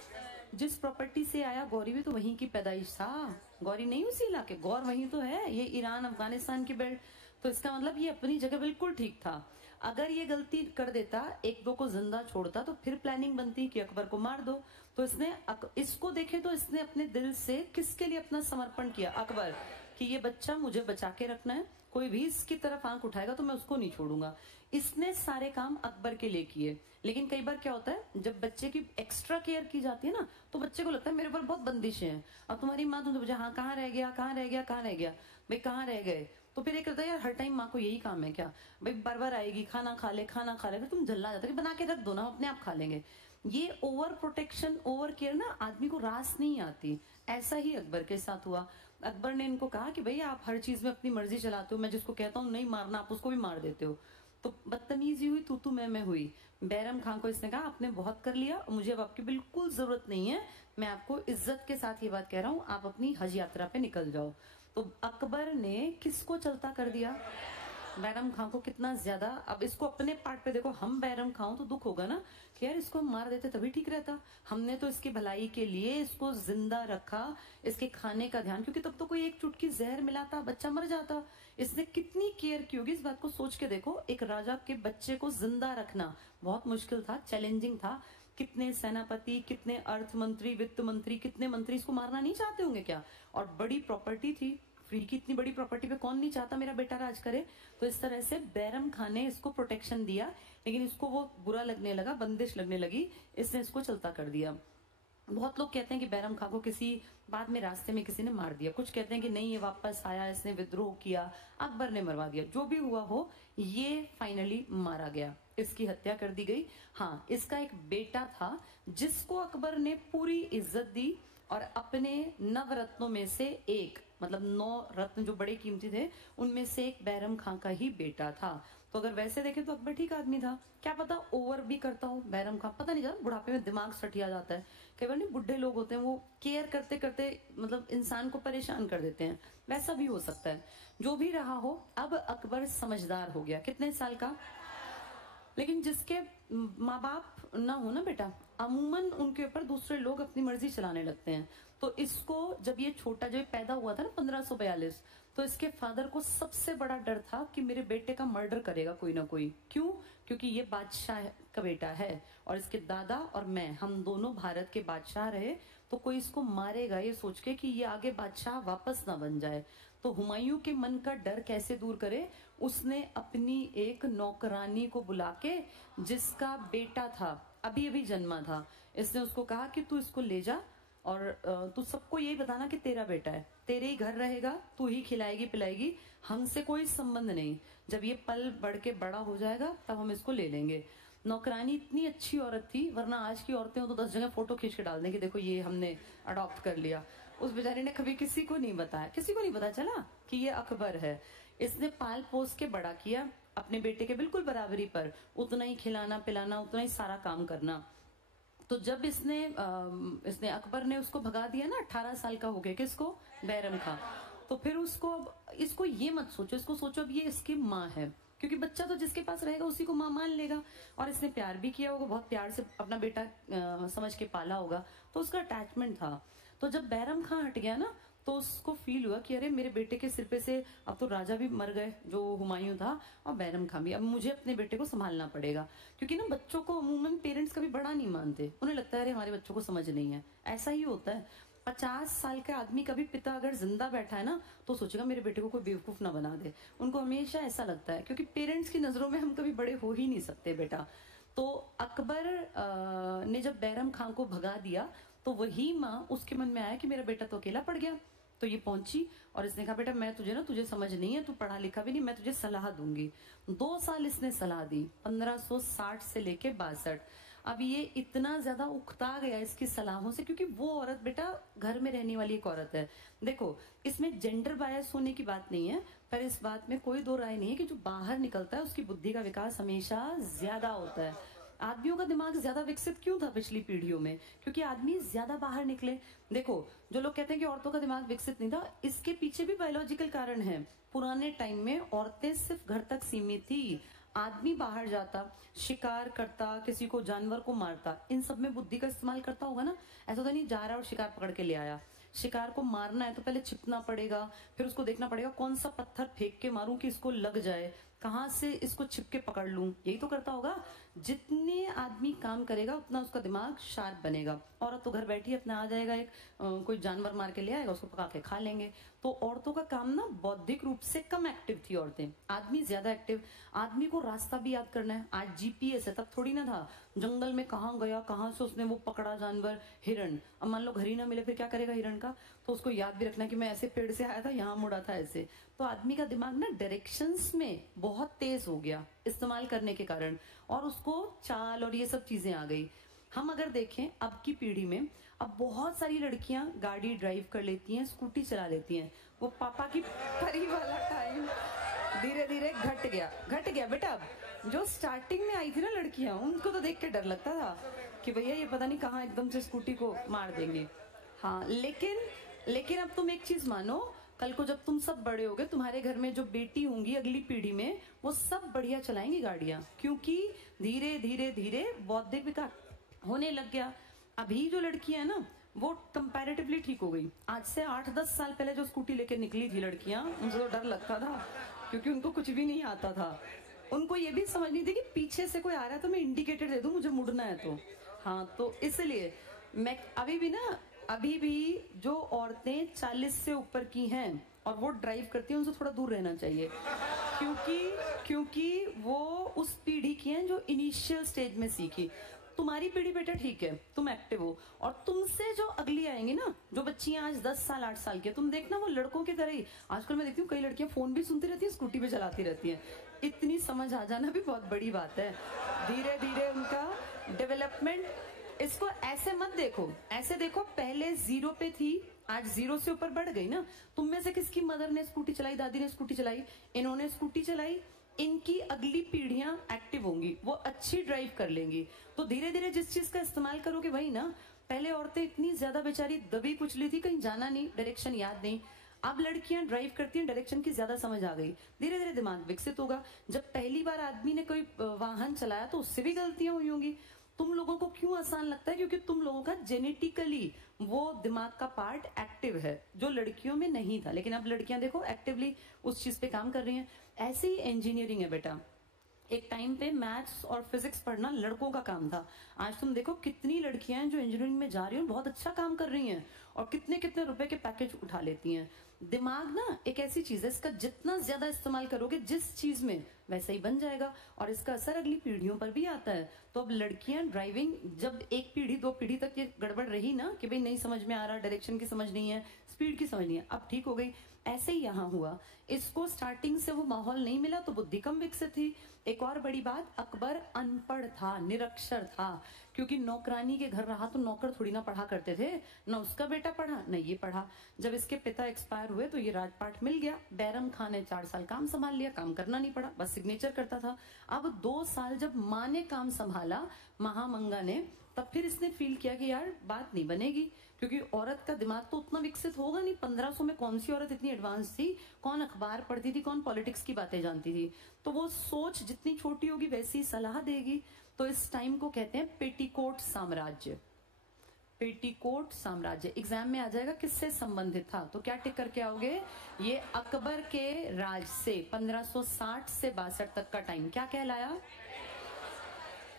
जिस प्रॉपर्टी से आया गौरी भी तो वहीं की पैदाइश था, गौरी नहीं उसी इलाके, गौर वहीं तो है, ये ईरान अफगानिस्तान की बेल्ट। तो इसका मतलब ये अपनी जगह बिल्कुल ठीक था। अगर ये गलती कर देता, एक दो को जिंदा छोड़ता, तो फिर प्लानिंग बनती कि अकबर को मार दो। तो इसने इसको देखे तो इसने अपने दिल से किसके लिए अपना समर्पण किया? अकबर, कि ये बच्चा मुझे बचा के रखना है, कोई भी इसकी तरफ आंख उठाएगा तो मैं उसको नहीं छोड़ूंगा। इसने सारे काम अकबर के लिए किए। लेकिन कई बार क्या होता है, जब बच्चे की एक्स्ट्रा केयर की जाती है ना, तो बच्चे को लगता है मेरे ऊपर बहुत बंदिशें हैं। अब तुम्हारी माँ तुमसे पूछे हाँ कहाँ रह गया, कहाँ रह गया, कहाँ रह गया, भाई कहाँ रह गए, तो फिर ये कहता है यार हर टाइम माँ को यही काम है क्या? भाई बार आएगी, खाना खा ले, खाना खा ले, फिर तुम जल्ला जाता है, बना के रख दो ना, अपने आप खा लेंगे। ये ओवर प्रोटेक्शन, ओवर केयर ना आदमी को रास नहीं आती। ऐसा ही अकबर के साथ हुआ। अकबर ने इनको कहा कि भाई आप हर चीज में अपनी मर्जी चलाते हो, मैं जिसको कहता हूँ नहीं मारना आप उसको भी मार देते हो। तो बदतमीजी हुई, तू मैं हुई। बैरम खां को इसने कहा आपने बहुत कर लिया, मुझे अब आपकी बिल्कुल जरूरत नहीं है, मैं आपको इज्जत के साथ ये बात कह रहा हूँ, आप अपनी हज यात्रा पे निकल जाओ। तो अकबर ने किसको चलता कर दिया? बैरम खां को। कितना ज्यादा। अब इसको अपने पार्ट पे देखो, हम बैरम खां तो दुख होगा ना कि यार इसको हम मार देते तभी ठीक रहता, हमने तो इसकी भलाई के लिए इसको जिंदा रखा, इसके खाने का ध्यान, क्योंकि तब तो कोई एक चुटकी जहर मिलाता बच्चा मर जाता। इसने कितनी केयर की होगी, इस बात को सोच के देखो। एक राजा के बच्चे को जिंदा रखना बहुत मुश्किल था, चैलेंजिंग था। कितने सेनापति, कितने अर्थ मंत्री, वित्त मंत्री, कितने मंत्री इसको मारना नहीं चाहते होंगे क्या? और बड़ी प्रॉपर्टी थी, फ्री की इतनी बड़ी प्रॉपर्टी पे कौन नहीं चाहता मेरा बेटा राज करे। तो इस तरह से बैरम खान ने इसको प्रोटेक्शन दिया, लेकिन इसको वो बुरा लगने लगा, बंदिश लगने लगी, इसने इसको चलता कर दिया। बहुत लोग कहते हैं कि बैरम खां को किसी बाद में रास्ते में किसी ने मार दिया, कुछ कहते हैं कि नहीं ये वापस आया, इसने विद्रोह किया, अकबर ने मरवा दिया। जो भी हुआ हो, ये फाइनली मारा गया, इसकी हत्या कर दी गई। हाँ, इसका एक बेटा था जिसको अकबर ने पूरी इज्जत दी और अपने नवरत्नों में से एक, मतलब 9 रत्न जो बड़े कीमती थे, उनमें से एक बैरम खां का ही बेटा था। तो अगर वैसे देखें तो अकबर ठीक आदमी था। क्या पता ओवर भी करता हो बैरम खां, पता नहीं, जाता बुढ़ापे में दिमाग सठिया जाता है। कई बार नहीं, बुढ़े लोग होते हैं वो केयर करते करते मतलब इंसान को परेशान कर देते हैं, वैसा भी हो सकता है। जो भी रहा हो, अब अकबर समझदार हो गया। कितने साल का? लेकिन जिसके माँ बाप ना हो ना बेटा, अमूमन उनके ऊपर दूसरे लोग अपनी मर्जी चलाने लगते हैं। तो इसको जब ये छोटा, जब पैदा हुआ था ना 1542, तो इसके फादर को सबसे बड़ा डर था कि मेरे बेटे का मर्डर करेगा कोई ना कोई। क्यों? क्योंकि ये बादशाह का बेटा है और इसके दादा और मैं, हम दोनों भारत के बादशाह रहे, तो कोई इसको मारेगा ये सोच के कि ये आगे बादशाह वापस ना बन जाए। तो हुमायूं के मन का डर कैसे दूर करे? उसने अपनी एक नौकरानी को बुला के, जिसका बेटा था अभी अभी जन्मा था, इसने उसको कहा कि तू इसको ले जा और तू सबको यही बताना कि तेरा बेटा है, तेरे ही घर रहेगा, तू ही खिलाएगी पिलाएगी, हमसे कोई संबंध नहीं, जब ये पल बढ़ के बड़ा हो जाएगा तब हम इसको ले लेंगे। नौकरानी इतनी अच्छी औरत थी, वरना आज की औरतें हो तो 10 जगह फोटो खींच के डाल देंगे, देखो ये हमने अडॉप्ट कर लिया। उस बेचारी ने कभी किसी को नहीं बताया, किसी को नहीं पता चला कि ये अकबर है। इसने पाल पोस के बड़ा किया अपने बेटे के बिल्कुल बराबरी पर, उतना ही खिलाना पिलाना, उतना ही सारा काम करना। तो जब इसने अकबर ने उसको भगा दिया ना, 18 साल का हो गया, किसको? बैरम खां। तो फिर इसको ये मत सोचो, इसको सोचो अब ये इसकी माँ है, क्योंकि बच्चा तो जिसके पास रहेगा उसी को माँ मान लेगा। और इसने प्यार भी किया होगा, बहुत प्यार से अपना बेटा समझ के पाला होगा, तो उसका अटैचमेंट था। तो जब बैरम खां हट गया ना, तो उसको फील हुआ कि अरे मेरे बेटे के सिर पे से अब तो राजा भी मर गए जो हुमायूं था, और बैरम खां भी, अब मुझे अपने बेटे को संभालना पड़ेगा। क्योंकि ना बच्चों को अमूमन पेरेंट्स कभी बड़ा नहीं मानते, उन्हें लगता है अरे हमारे बच्चों को समझ नहीं है। ऐसा ही होता है। 50 साल का आदमी कभी पिता अगर जिंदा बैठा है ना, तो सोचेगा मेरे बेटे को कोई बेवकूफ ना बना दे। उनको हमेशा ऐसा लगता है, क्योंकि पेरेंट्स की नजरों में हम कभी बड़े हो ही नहीं सकते बेटा। तो अकबर ने जब बैरम खां को भगा दिया, तो वही माँ, उसके मन में आया कि मेरा बेटा तो अकेला पड़ गया। तो ये पहुंची और इसने कहा बेटा मैं तुझे समझ नहीं है, तू पढ़ा लिखा भी नहीं, मैं तुझे सलाह दूंगी। 2 साल इसने सलाह दी, 1560 से लेके 62। अब ये इतना ज्यादा उकता गया इसकी सलाहों से, क्योंकि वो औरत बेटा घर में रहने वाली एक औरत है। देखो इसमें जेंडर बायस होने की बात नहीं है, पर इस बात में कोई दो राय नहीं है कि जो बाहर निकलता है उसकी बुद्धि का विकास हमेशा ज्यादा होता है। आदमियों का दिमाग ज्यादा विकसित क्यों था पिछली पीढ़ियों में? क्योंकि आदमी ज्यादा बाहर निकले। देखो जो लोग कहते हैं कि औरतों का दिमाग विकसित नहीं था, इसके पीछे भी बायोलॉजिकल कारण है। पुराने टाइम में औरतें सिर्फ घर तक सीमित थी, आदमी बाहर जाता, शिकार करता, किसी को जानवर को मारता, इन सब में बुद्धि का इस्तेमाल करता होगा ना। ऐसा तो नहीं जा रहा और शिकार पकड़ के ले आया। शिकार को मारना है तो पहले छिपना पड़ेगा, फिर उसको देखना पड़ेगा कौन सा पत्थर फेंक के मारूं कि इसको लग जाए, कहां से इसको छिप के पकड़ लूं, यही तो करता होगा। जितने आदमी काम करेगा उतना उसका दिमाग शार्प बनेगा। औरत तो घर बैठी अपना आ जाएगा, कोई जानवर मार के ले आएगा, उसको पका के खा लेंगे। तो औरतों का काम ना बौद्धिक रूप से कम एक्टिव थी औरतें, आदमी ज्यादा एक्टिव। आदमी को रास्ता भी याद करना है, आज जीपीएस है, तब थोड़ी ना था। जंगल में कहाँ गया, कहाँ से उसने वो पकड़ा जानवर, हिरण, अब मान लो घर ही ना मिले फिर क्या करेगा हिरण का? तो उसको याद भी रखना कि मैं ऐसे पेड़ से आया था, यहाँ मुड़ा था ऐसे। तो आदमी का दिमाग ना डायरेक्शंस में बहुत तेज हो गया इस्तेमाल करने के कारण, और उसको चाल और ये सब चीजें आ गई। हम अगर देखें अब की पीढ़ी में, अब बहुत सारी लड़कियां गाड़ी ड्राइव कर लेती हैं, स्कूटी चला लेती हैं। वो पापा की परी वाला टाइम धीरे धीरे घट गया बेटा। अब जो स्टार्टिंग में आई थी ना लड़कियां, उनको तो देख के डर लगता था कि भैया ये पता नहीं कहाँ एकदम से स्कूटी को मार देंगे। हाँ, लेकिन अब तुम एक चीज मानो, कल को जब तुम सब बड़े होगे, तुम्हारे घर में जो बेटी होंगी अगली पीढ़ी में, वो सब बढ़िया चलाएंगी गाड़ियां, क्योंकि धीरे धीरे धीरे बौद्धिक विकास होने लग गया। अभी जो लड़कियां है ना, वो कंपैरेटिवली ठीक हो गई। आज से 8-10 साल पहले जो स्कूटी लेके निकली थी लड़कियां, उनसे तो डर लगता था, क्योंकि उनको कुछ भी नहीं आता था। उनको ये भी समझ नहीं थी कि पीछे से कोई आ रहा है तो मैं इंडिकेटर दे दूं, मुझे मुड़ना है तो। हाँ, तो इसलिए मैं अभी भी जो औरतें 40 से ऊपर की हैं और वो ड्राइव करती हैं, उनसे थोड़ा दूर रहना चाहिए, क्योंकि वो उस पीढ़ी की हैं जो इनिशियल स्टेज में सीखी। तुम्हारी पीढ़ी बेटा ठीक है, तुम एक्टिव हो, और तुमसे जो अगली आएंगी ना, जो बच्चियां आज 10 साल 8 साल की, तुम देखना वो लड़कों की तरह ही। आजकल मैं देखती हूँ कई लड़कियां फोन भी सुनती रहती है, स्कूटी पे चलाती रहती है। इतनी समझ आ जाना भी बहुत बड़ी बात है। धीरे धीरे उनका डेवलपमेंट, इसको ऐसे मत देखो, ऐसे देखो पहले 0 पे थी, आज 0 से ऊपर बढ़ गई ना। तुम में से किसकी मदर ने स्कूटी चलाई, दादी ने स्कूटी चलाई, इन्होंने स्कूटी चलाई, इनकी अगली पीढ़ियां एक्टिव होंगी, वो अच्छी ड्राइव कर लेंगी। तो धीरे धीरे जिस चीज का इस्तेमाल करोगे वही ना। पहले औरतें इतनी ज्यादा बेचारी दबी कुचली थी, कहीं जाना नहीं, डायरेक्शन याद नहीं। अब लड़कियां ड्राइव करती हैं, डायरेक्शन की ज्यादा समझ आ गई, धीरे धीरे दिमाग विकसित होगा। जब पहली बार आदमी ने कोई वाहन चलाया तो उससे भी गलतियां हुई होंगी। तुम लोगों को क्यों आसान लगता है? क्योंकि तुम लोगों का जेनेटिकली वो दिमाग का पार्ट एक्टिव है, जो लड़कियों में नहीं था। लेकिन अब लड़कियां देखो एक्टिवली उस चीज पे काम कर रही हैं। ऐसे ही इंजीनियरिंग है बेटा। एक टाइम पे मैथ्स और फिजिक्स पढ़ना लड़कों का काम था। आज तुम देखो कितनी लड़कियां हैं जो इंजीनियरिंग में जा रही हैं, बहुत अच्छा काम कर रही हैं, और कितने कितने रुपए के पैकेज उठा लेती हैं। दिमाग ना एक ऐसी चीज है, इसका जितना ज्यादा इस्तेमाल करोगे जिस चीज में, वैसा ही बन जाएगा, और इसका असर अगली पीढ़ियों पर भी आता है। तो अब लड़कियां ड्राइविंग, जब एक पीढ़ी 2 पीढ़ी तक ये गड़बड़ रही ना कि भाई नहीं समझ में आ रहा, डायरेक्शन की समझ नहीं है, स्पीड की समझ नहीं है, अब ठीक हो गई। ऐसे ही यहाँ हुआ, इसको स्टार्टिंग से वो माहौल नहीं मिला तो बुद्धि कम विकसित थी। एक और बड़ी बात, अकबर अनपढ़ था, निरक्षर था, क्योंकि नौकरानी के घर रहा तो नौकर थोड़ी ना पढ़ा करते थे, न उसका बेटा पढ़ा न ये पढ़ा। जब इसके पिता एक्सपायर हुए तो ये राजपाट मिल गया। बैरम खान ने 4 साल काम संभाल लिया, काम करना नहीं पड़ा, बस सिग्नेचर करता था। अब 2 साल जब माँ ने काम संभाला, महामंगा ने, तब फिर इसने फील किया कि यार बात नहीं बनेगी, क्योंकि औरत का दिमाग तो उतना विकसित होगा नहीं। 1500 में कौन सी औरत इतनी एडवांस थी, कौन अखबार पढ़ती थी, कौन पॉलिटिक्स की बातें जानती थी। तो वो सोच जितनी छोटी होगी वैसी सलाह देगी। तो इस टाइम को कहते हैं पेटीकोट साम्राज्य। पेटीकोट साम्राज्य एग्जाम में आ जाएगा, किससे संबंधित था, तो क्या टिक करके आओगे? ये अकबर के राज से 1560 से 62 तक का टाइम क्या कहलाया?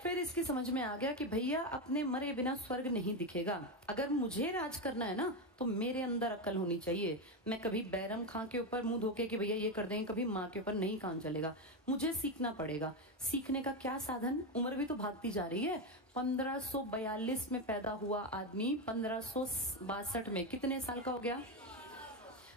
फिर इसकी समझ में आ गया कि भैया अपने मरे बिना स्वर्ग नहीं दिखेगा। अगर मुझे राज करना है ना, तो मेरे अंदर अक्ल होनी चाहिए। मैं कभी बैरम खां के ऊपर मुंह धोके कि भैया ये कर देंगे, कभी माँ के ऊपर नहीं काम चलेगा। मुझे सीखना पड़ेगा। सीखने का क्या साधन? उम्र भी तो भागती जा रही है। 1542 में पैदा हुआ आदमी 1562 में कितने साल का हो गया?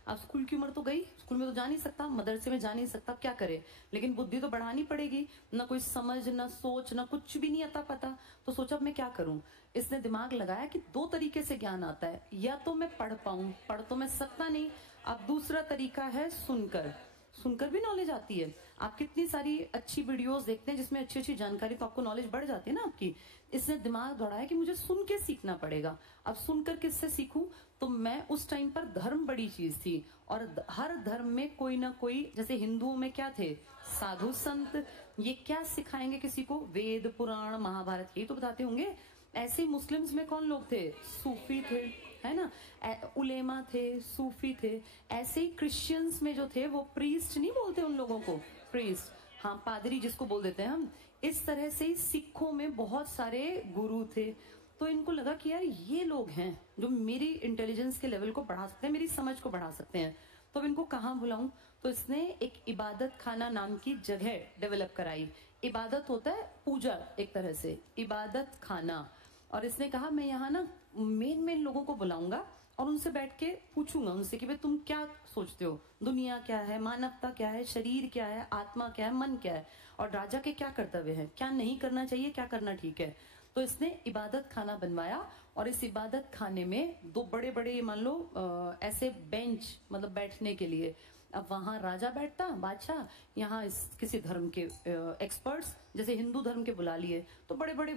अब स्कूल की उम्र तो गई, स्कूल में तो जा नहीं सकता, मदरसे में जा नहीं सकता, क्या करे? लेकिन बुद्धि तो बढ़ानी पड़ेगी। ना कोई समझ, ना सोच, ना कुछ भी नहीं आता पता। तो सोचा अब मैं क्या करूं। इसने दिमाग लगाया कि 2 तरीके से ज्ञान आता है, या तो मैं पढ़ पाऊं, पढ़ तो मैं सकता नहीं। अब दूसरा तरीका है सुनकर, सुनकर भी नॉलेज आती है। आप कितनी सारी अच्छी वीडियोस देखते हैं जिसमें अच्छी अच्छी जानकारी, तो आपको नॉलेज बढ़ जाती है ना आपकी। इसने दिमाग दौड़ाया कि मुझे सुन के सीखना पड़ेगा। अब सुनकर किससे सीखूं? तो मैं, उस टाइम पर धर्म बड़ी चीज थी, और हर धर्म में कोई ना कोई, जैसे हिंदुओं में क्या थे? साधु संत। ये क्या सिखाएंगे किसी को? वेद पुराण महाभारत, ये तो बताते होंगे। ऐसे मुस्लिम्स में कौन लोग थे? सूफी थे, है ना, उलेमा थे, सूफी थे। ऐसे ही क्रिश्चियंस में जो थे वो प्रीस्ट नहीं बोलते उन लोगों को, प्रीस्ट, हाँ पादरी जिसको बोल देते हैं हम। इस तरह से ही सिखों में बहुत सारे गुरु थे। तो इनको लगा कि यार ये लोग हैं जो मेरी इंटेलिजेंस के लेवल को बढ़ा सकते हैं, मेरी समझ को बढ़ा सकते हैं। तो अब इनको कहाँ बुलाऊं? तो इसने एक इबादत खाना नाम की जगह डेवलप कराई। इबादत होता है पूजा, एक तरह से इबादत खाना। और इसने कहा मैं यहाँ ना मेन लोगों को बुलाऊंगा और उनसे बैठ के पूछूंगा उनसे कि भाई तुम क्या सोचते हो, दुनिया क्या है, मानवता क्या है, शरीर क्या है, आत्मा क्या है, मन क्या है, और राजा के क्या कर्तव्य है, क्या नहीं करना चाहिए, क्या करना ठीक है। तो इसने इबादत खाना बनवाया, और इस इबादत खाने में 2 बड़े बड़े मान लो ऐसे बेंच, मतलब बैठने के लिए, अब वहां राजा बैठता बादशाह, यहाँ किसी धर्म के एक्सपर्ट्स, जैसे हिंदू धर्म के बुला लिए, तो बड़े बड़े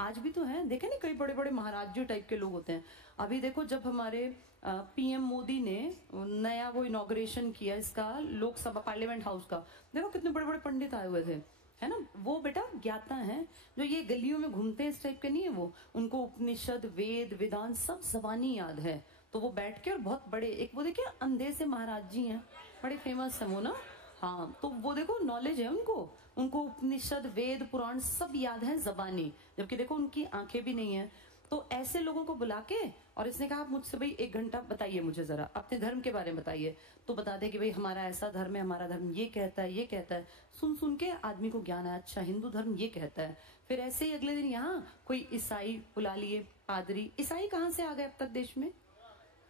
आज भी तो हैं, देखे नहीं, कई बड़े बड़े महाराज जी टाइप के लोग होते हैं। अभी देखो जब हमारे पीएम मोदी ने नया वो इनॉग्रेशन किया इसका, लोकसभा पार्लियामेंट हाउस का, देखो कितने बड़े बड़े पंडित आए हुए थे, है ना। वो बेटा ज्ञाता हैं, जो ये गलियों में घूमते हैं इस टाइप के नहीं है वो, उनको उपनिषद वेद वेदांत सब जबानी याद है। तो वो बैठ के, और बहुत बड़े, एक वो देखिए अंधे से महाराज जी हैं, बड़े फेमस है वो ना, हाँ, तो वो देखो नॉलेज है उनको उपनिषद वेद पुराण सब याद है जबानी, जबकि देखो उनकी आंखें भी नहीं है। तो ऐसे लोगों को बुला के, और इसने कहा आप मुझसे भाई 1 घंटा बताइए, मुझे जरा अपने धर्म के बारे में बताइए। तो बता दे कि भाई हमारा ऐसा धर्म है, हमारा धर्म ये कहता है, ये कहता है। सुन सुन के आदमी को ज्ञान है, अच्छा हिंदू धर्म ये कहता है। फिर ऐसे ही अगले दिन यहाँ कोई ईसाई बुला लिए, पादरी। ईसाई कहाँ से आ गए अब तक देश में?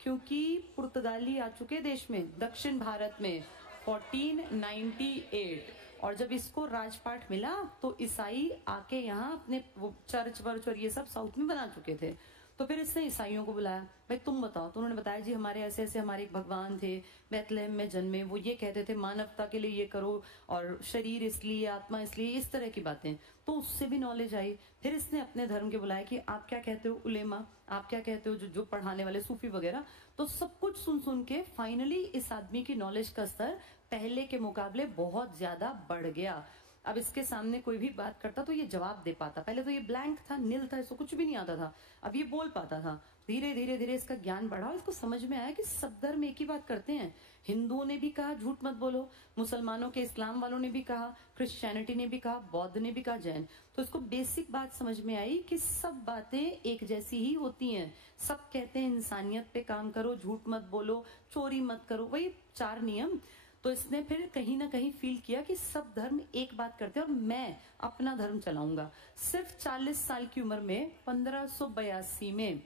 क्योंकि पुर्तगाली आ चुके देश में, दक्षिण भारत में 1498, और जब इसको राजपाट मिला तो ईसाई आके यहाँ अपने वो चर्च वर्च और ये सब साउथ में बना चुके थे। तो फिर इसने ईसाइयों को बुलाया, भाई तुम बताओ। तो उन्होंने बताया जी हमारे ऐसे ऐसे हमारे एक भगवान थे, बैतलहम में जन्मे, वो ये कहते थे मानवता के लिए ये करो, और शरीर इसलिए, आत्मा इसलिए, इस तरह की बातें। तो उससे भी नॉलेज आई। फिर इसने अपने धर्म के बुलाया कि आप क्या कहते हो उलेमा, आप क्या कहते हो जो पढ़ाने वाले सूफी वगैरह। तो सब कुछ सुन सुन के फाइनली इस आदमी की नॉलेज का स्तर पहले के मुकाबले बहुत ज्यादा बढ़ गया। अब इसके सामने कोई भी बात करता तो ये जवाब दे पाता। पहले तो ये ब्लैंक था, नील था, इसको कुछ भी नहीं आता था। अब ये बोल पाता था। धीरे धीरे धीरे इसका ज्ञान बढ़ा, इसको समझ में आया कि सब धर्म एक ही बात करते हैं। हिंदुओं ने भी कहा झूठ मत बोलो, मुसलमानों के, इस्लाम वालों ने भी कहा, क्रिश्चियनिटी ने भी कहा, बौद्ध ने भी कहा, जैन। तो इसको बेसिक बात समझ में आई कि सब बातें एक जैसी ही होती हैं। सब कहते हैं इंसानियत पे काम करो, झूठ मत बोलो, चोरी मत करो, वही 4 नियम। तो इसने फिर कहीं ना कहीं फील किया कि सब धर्म एक बात करते हैं और मैं अपना धर्म चलाऊंगा। सिर्फ 40 साल की उम्र में 1582 में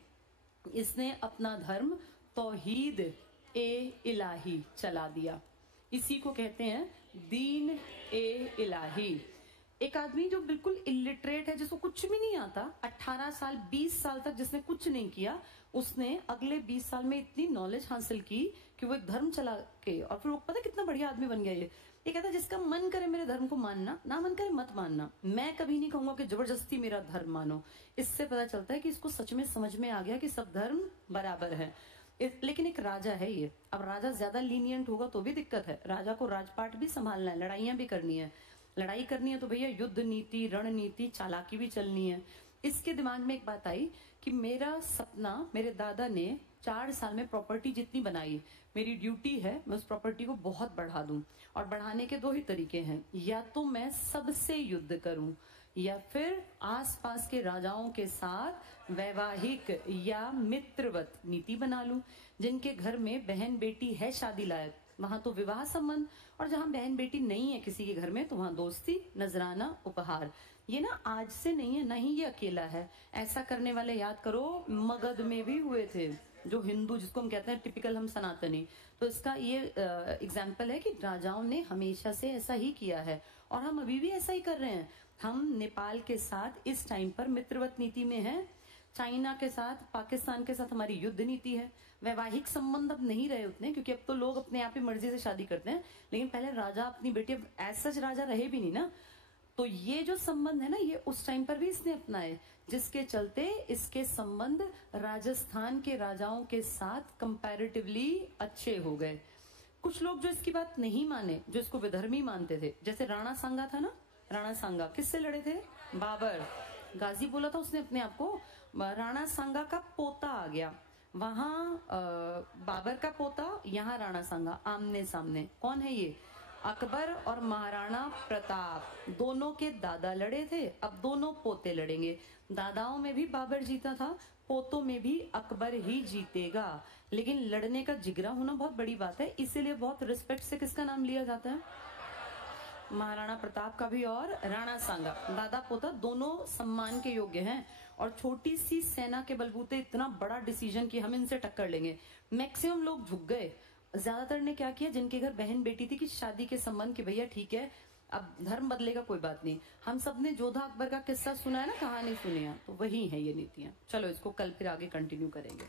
इसने अपना धर्म तौहीद ए इलाही चला दिया। इसी को कहते हैं दीन ए इलाही। एक आदमी जो बिल्कुल इलिटरेट है, जिसको कुछ भी नहीं आता, 18 साल 20 साल तक जिसने कुछ नहीं किया, उसने अगले 20 साल में इतनी नॉलेज हासिल की कि वो एक धर्म चला के, और फिर वो पता कितना बढ़िया आदमी बन गया। ये कहता है जिसका मन करे मेरे धर्म को मानना, ना मन करे मत मानना, मैं कभी नहीं कहूंगा कि जबरदस्ती मेरा धर्म मानो। इससे पता चलता है कि इसको सच में समझ में आ गया कि सब धर्म बराबर है। लेकिन एक राजा है ये, अब राजा ज्यादा लीनियंट होगा तो भी दिक्कत है। राजा को राजपाट भी संभालना है, लड़ाइयां भी करनी है। लड़ाई करनी है तो भैया युद्ध नीति, रणनीति, चालाकी भी चलनी है। इसके दिमाग में एक बात आई कि मेरा सपना, मेरे दादा ने 4 साल में प्रॉपर्टी जितनी बनाई, मेरी ड्यूटी है मैं उस प्रॉपर्टी को बहुत बढ़ा दूं। और बढ़ाने के 2 ही तरीके हैं, या तो मैं सबसे युद्ध करूं, या फिर आसपास के राजाओं के साथ वैवाहिक या मित्रवत नीति बना लूं। जिनके घर में बहन बेटी है शादी लायक, वहां तो विवाह संबंध, और जहां बहन बेटी नहीं है किसी के घर में, तो वहां दोस्ती, नजराना, उपहार। ये ना आज से नहीं है, ना ही ये अकेला है। ऐसा करने वाले याद करो मगध में भी हुए थे, जो हिंदू, जिसको हम कहते हैं टिपिकल हम सनातनी। तो इसका ये एग्जाम्पल है कि राजाओं ने हमेशा से ऐसा ही किया है, और हम अभी भी ऐसा ही कर रहे हैं। हम नेपाल के साथ इस टाइम पर मित्रवत नीति में है, चाइना के साथ, पाकिस्तान के साथ हमारी युद्ध नीति है। वैवाहिक संबंध अब नहीं रहे उतने, क्योंकि अब तो लोग अपने आप ही मर्जी से शादी करते हैं। लेकिन पहले राजा अपनी बेटी, अब एज सच राजा रहे भी नहीं ना, तो ये जो संबंध है ना, ये उस टाइम पर भी इसने अपनाए, जिसके चलते इसके संबंध राजस्थान के राजाओं के साथ कंपैरेटिवली अच्छे हो गए। कुछ लोग जो इसकी बात नहीं माने, जो इसको विधर्मी मानते थे, जैसे राणा सांगा था ना, राणा सांगा किससे लड़े थे? बाबर। गाजी बोला था उसने अपने आप को। राणा सांगा का पोता आ गया वहां, बाबर का पोता, यहाँ राणा सांगा, आमने सामने। कौन है ये? अकबर और महाराणा प्रताप, दोनों के दादा लड़े थे, अब दोनों पोते लड़ेंगे। दादाओं में भी बाबर जीता था, पोतों में भी अकबर ही जीतेगा। लेकिन लड़ने का जिगरा होना बहुत बड़ी बात है, इसीलिए बहुत रिस्पेक्ट से किसका नाम लिया जाता है? महाराणा प्रताप का भी और राणा सांगा। दादा पोता दोनों सम्मान के योग्य हैं, और छोटी सी सेना के बलबूते इतना बड़ा डिसीजन कि हम इनसे टक्कर लेंगे। मैक्सिमम लोग झुक गए। ज्यादातर ने क्या किया, जिनके घर बहन बेटी थी कि शादी के संबंध, कि भैया ठीक है अब धर्म बदलेगा कोई बात नहीं। हम सब ने जोधा अकबर का किस्सा सुना है ना, कहानी सुनी है, तो वही है ये नीतियां। चलो इसको कल फिर आगे कंटिन्यू करेंगे।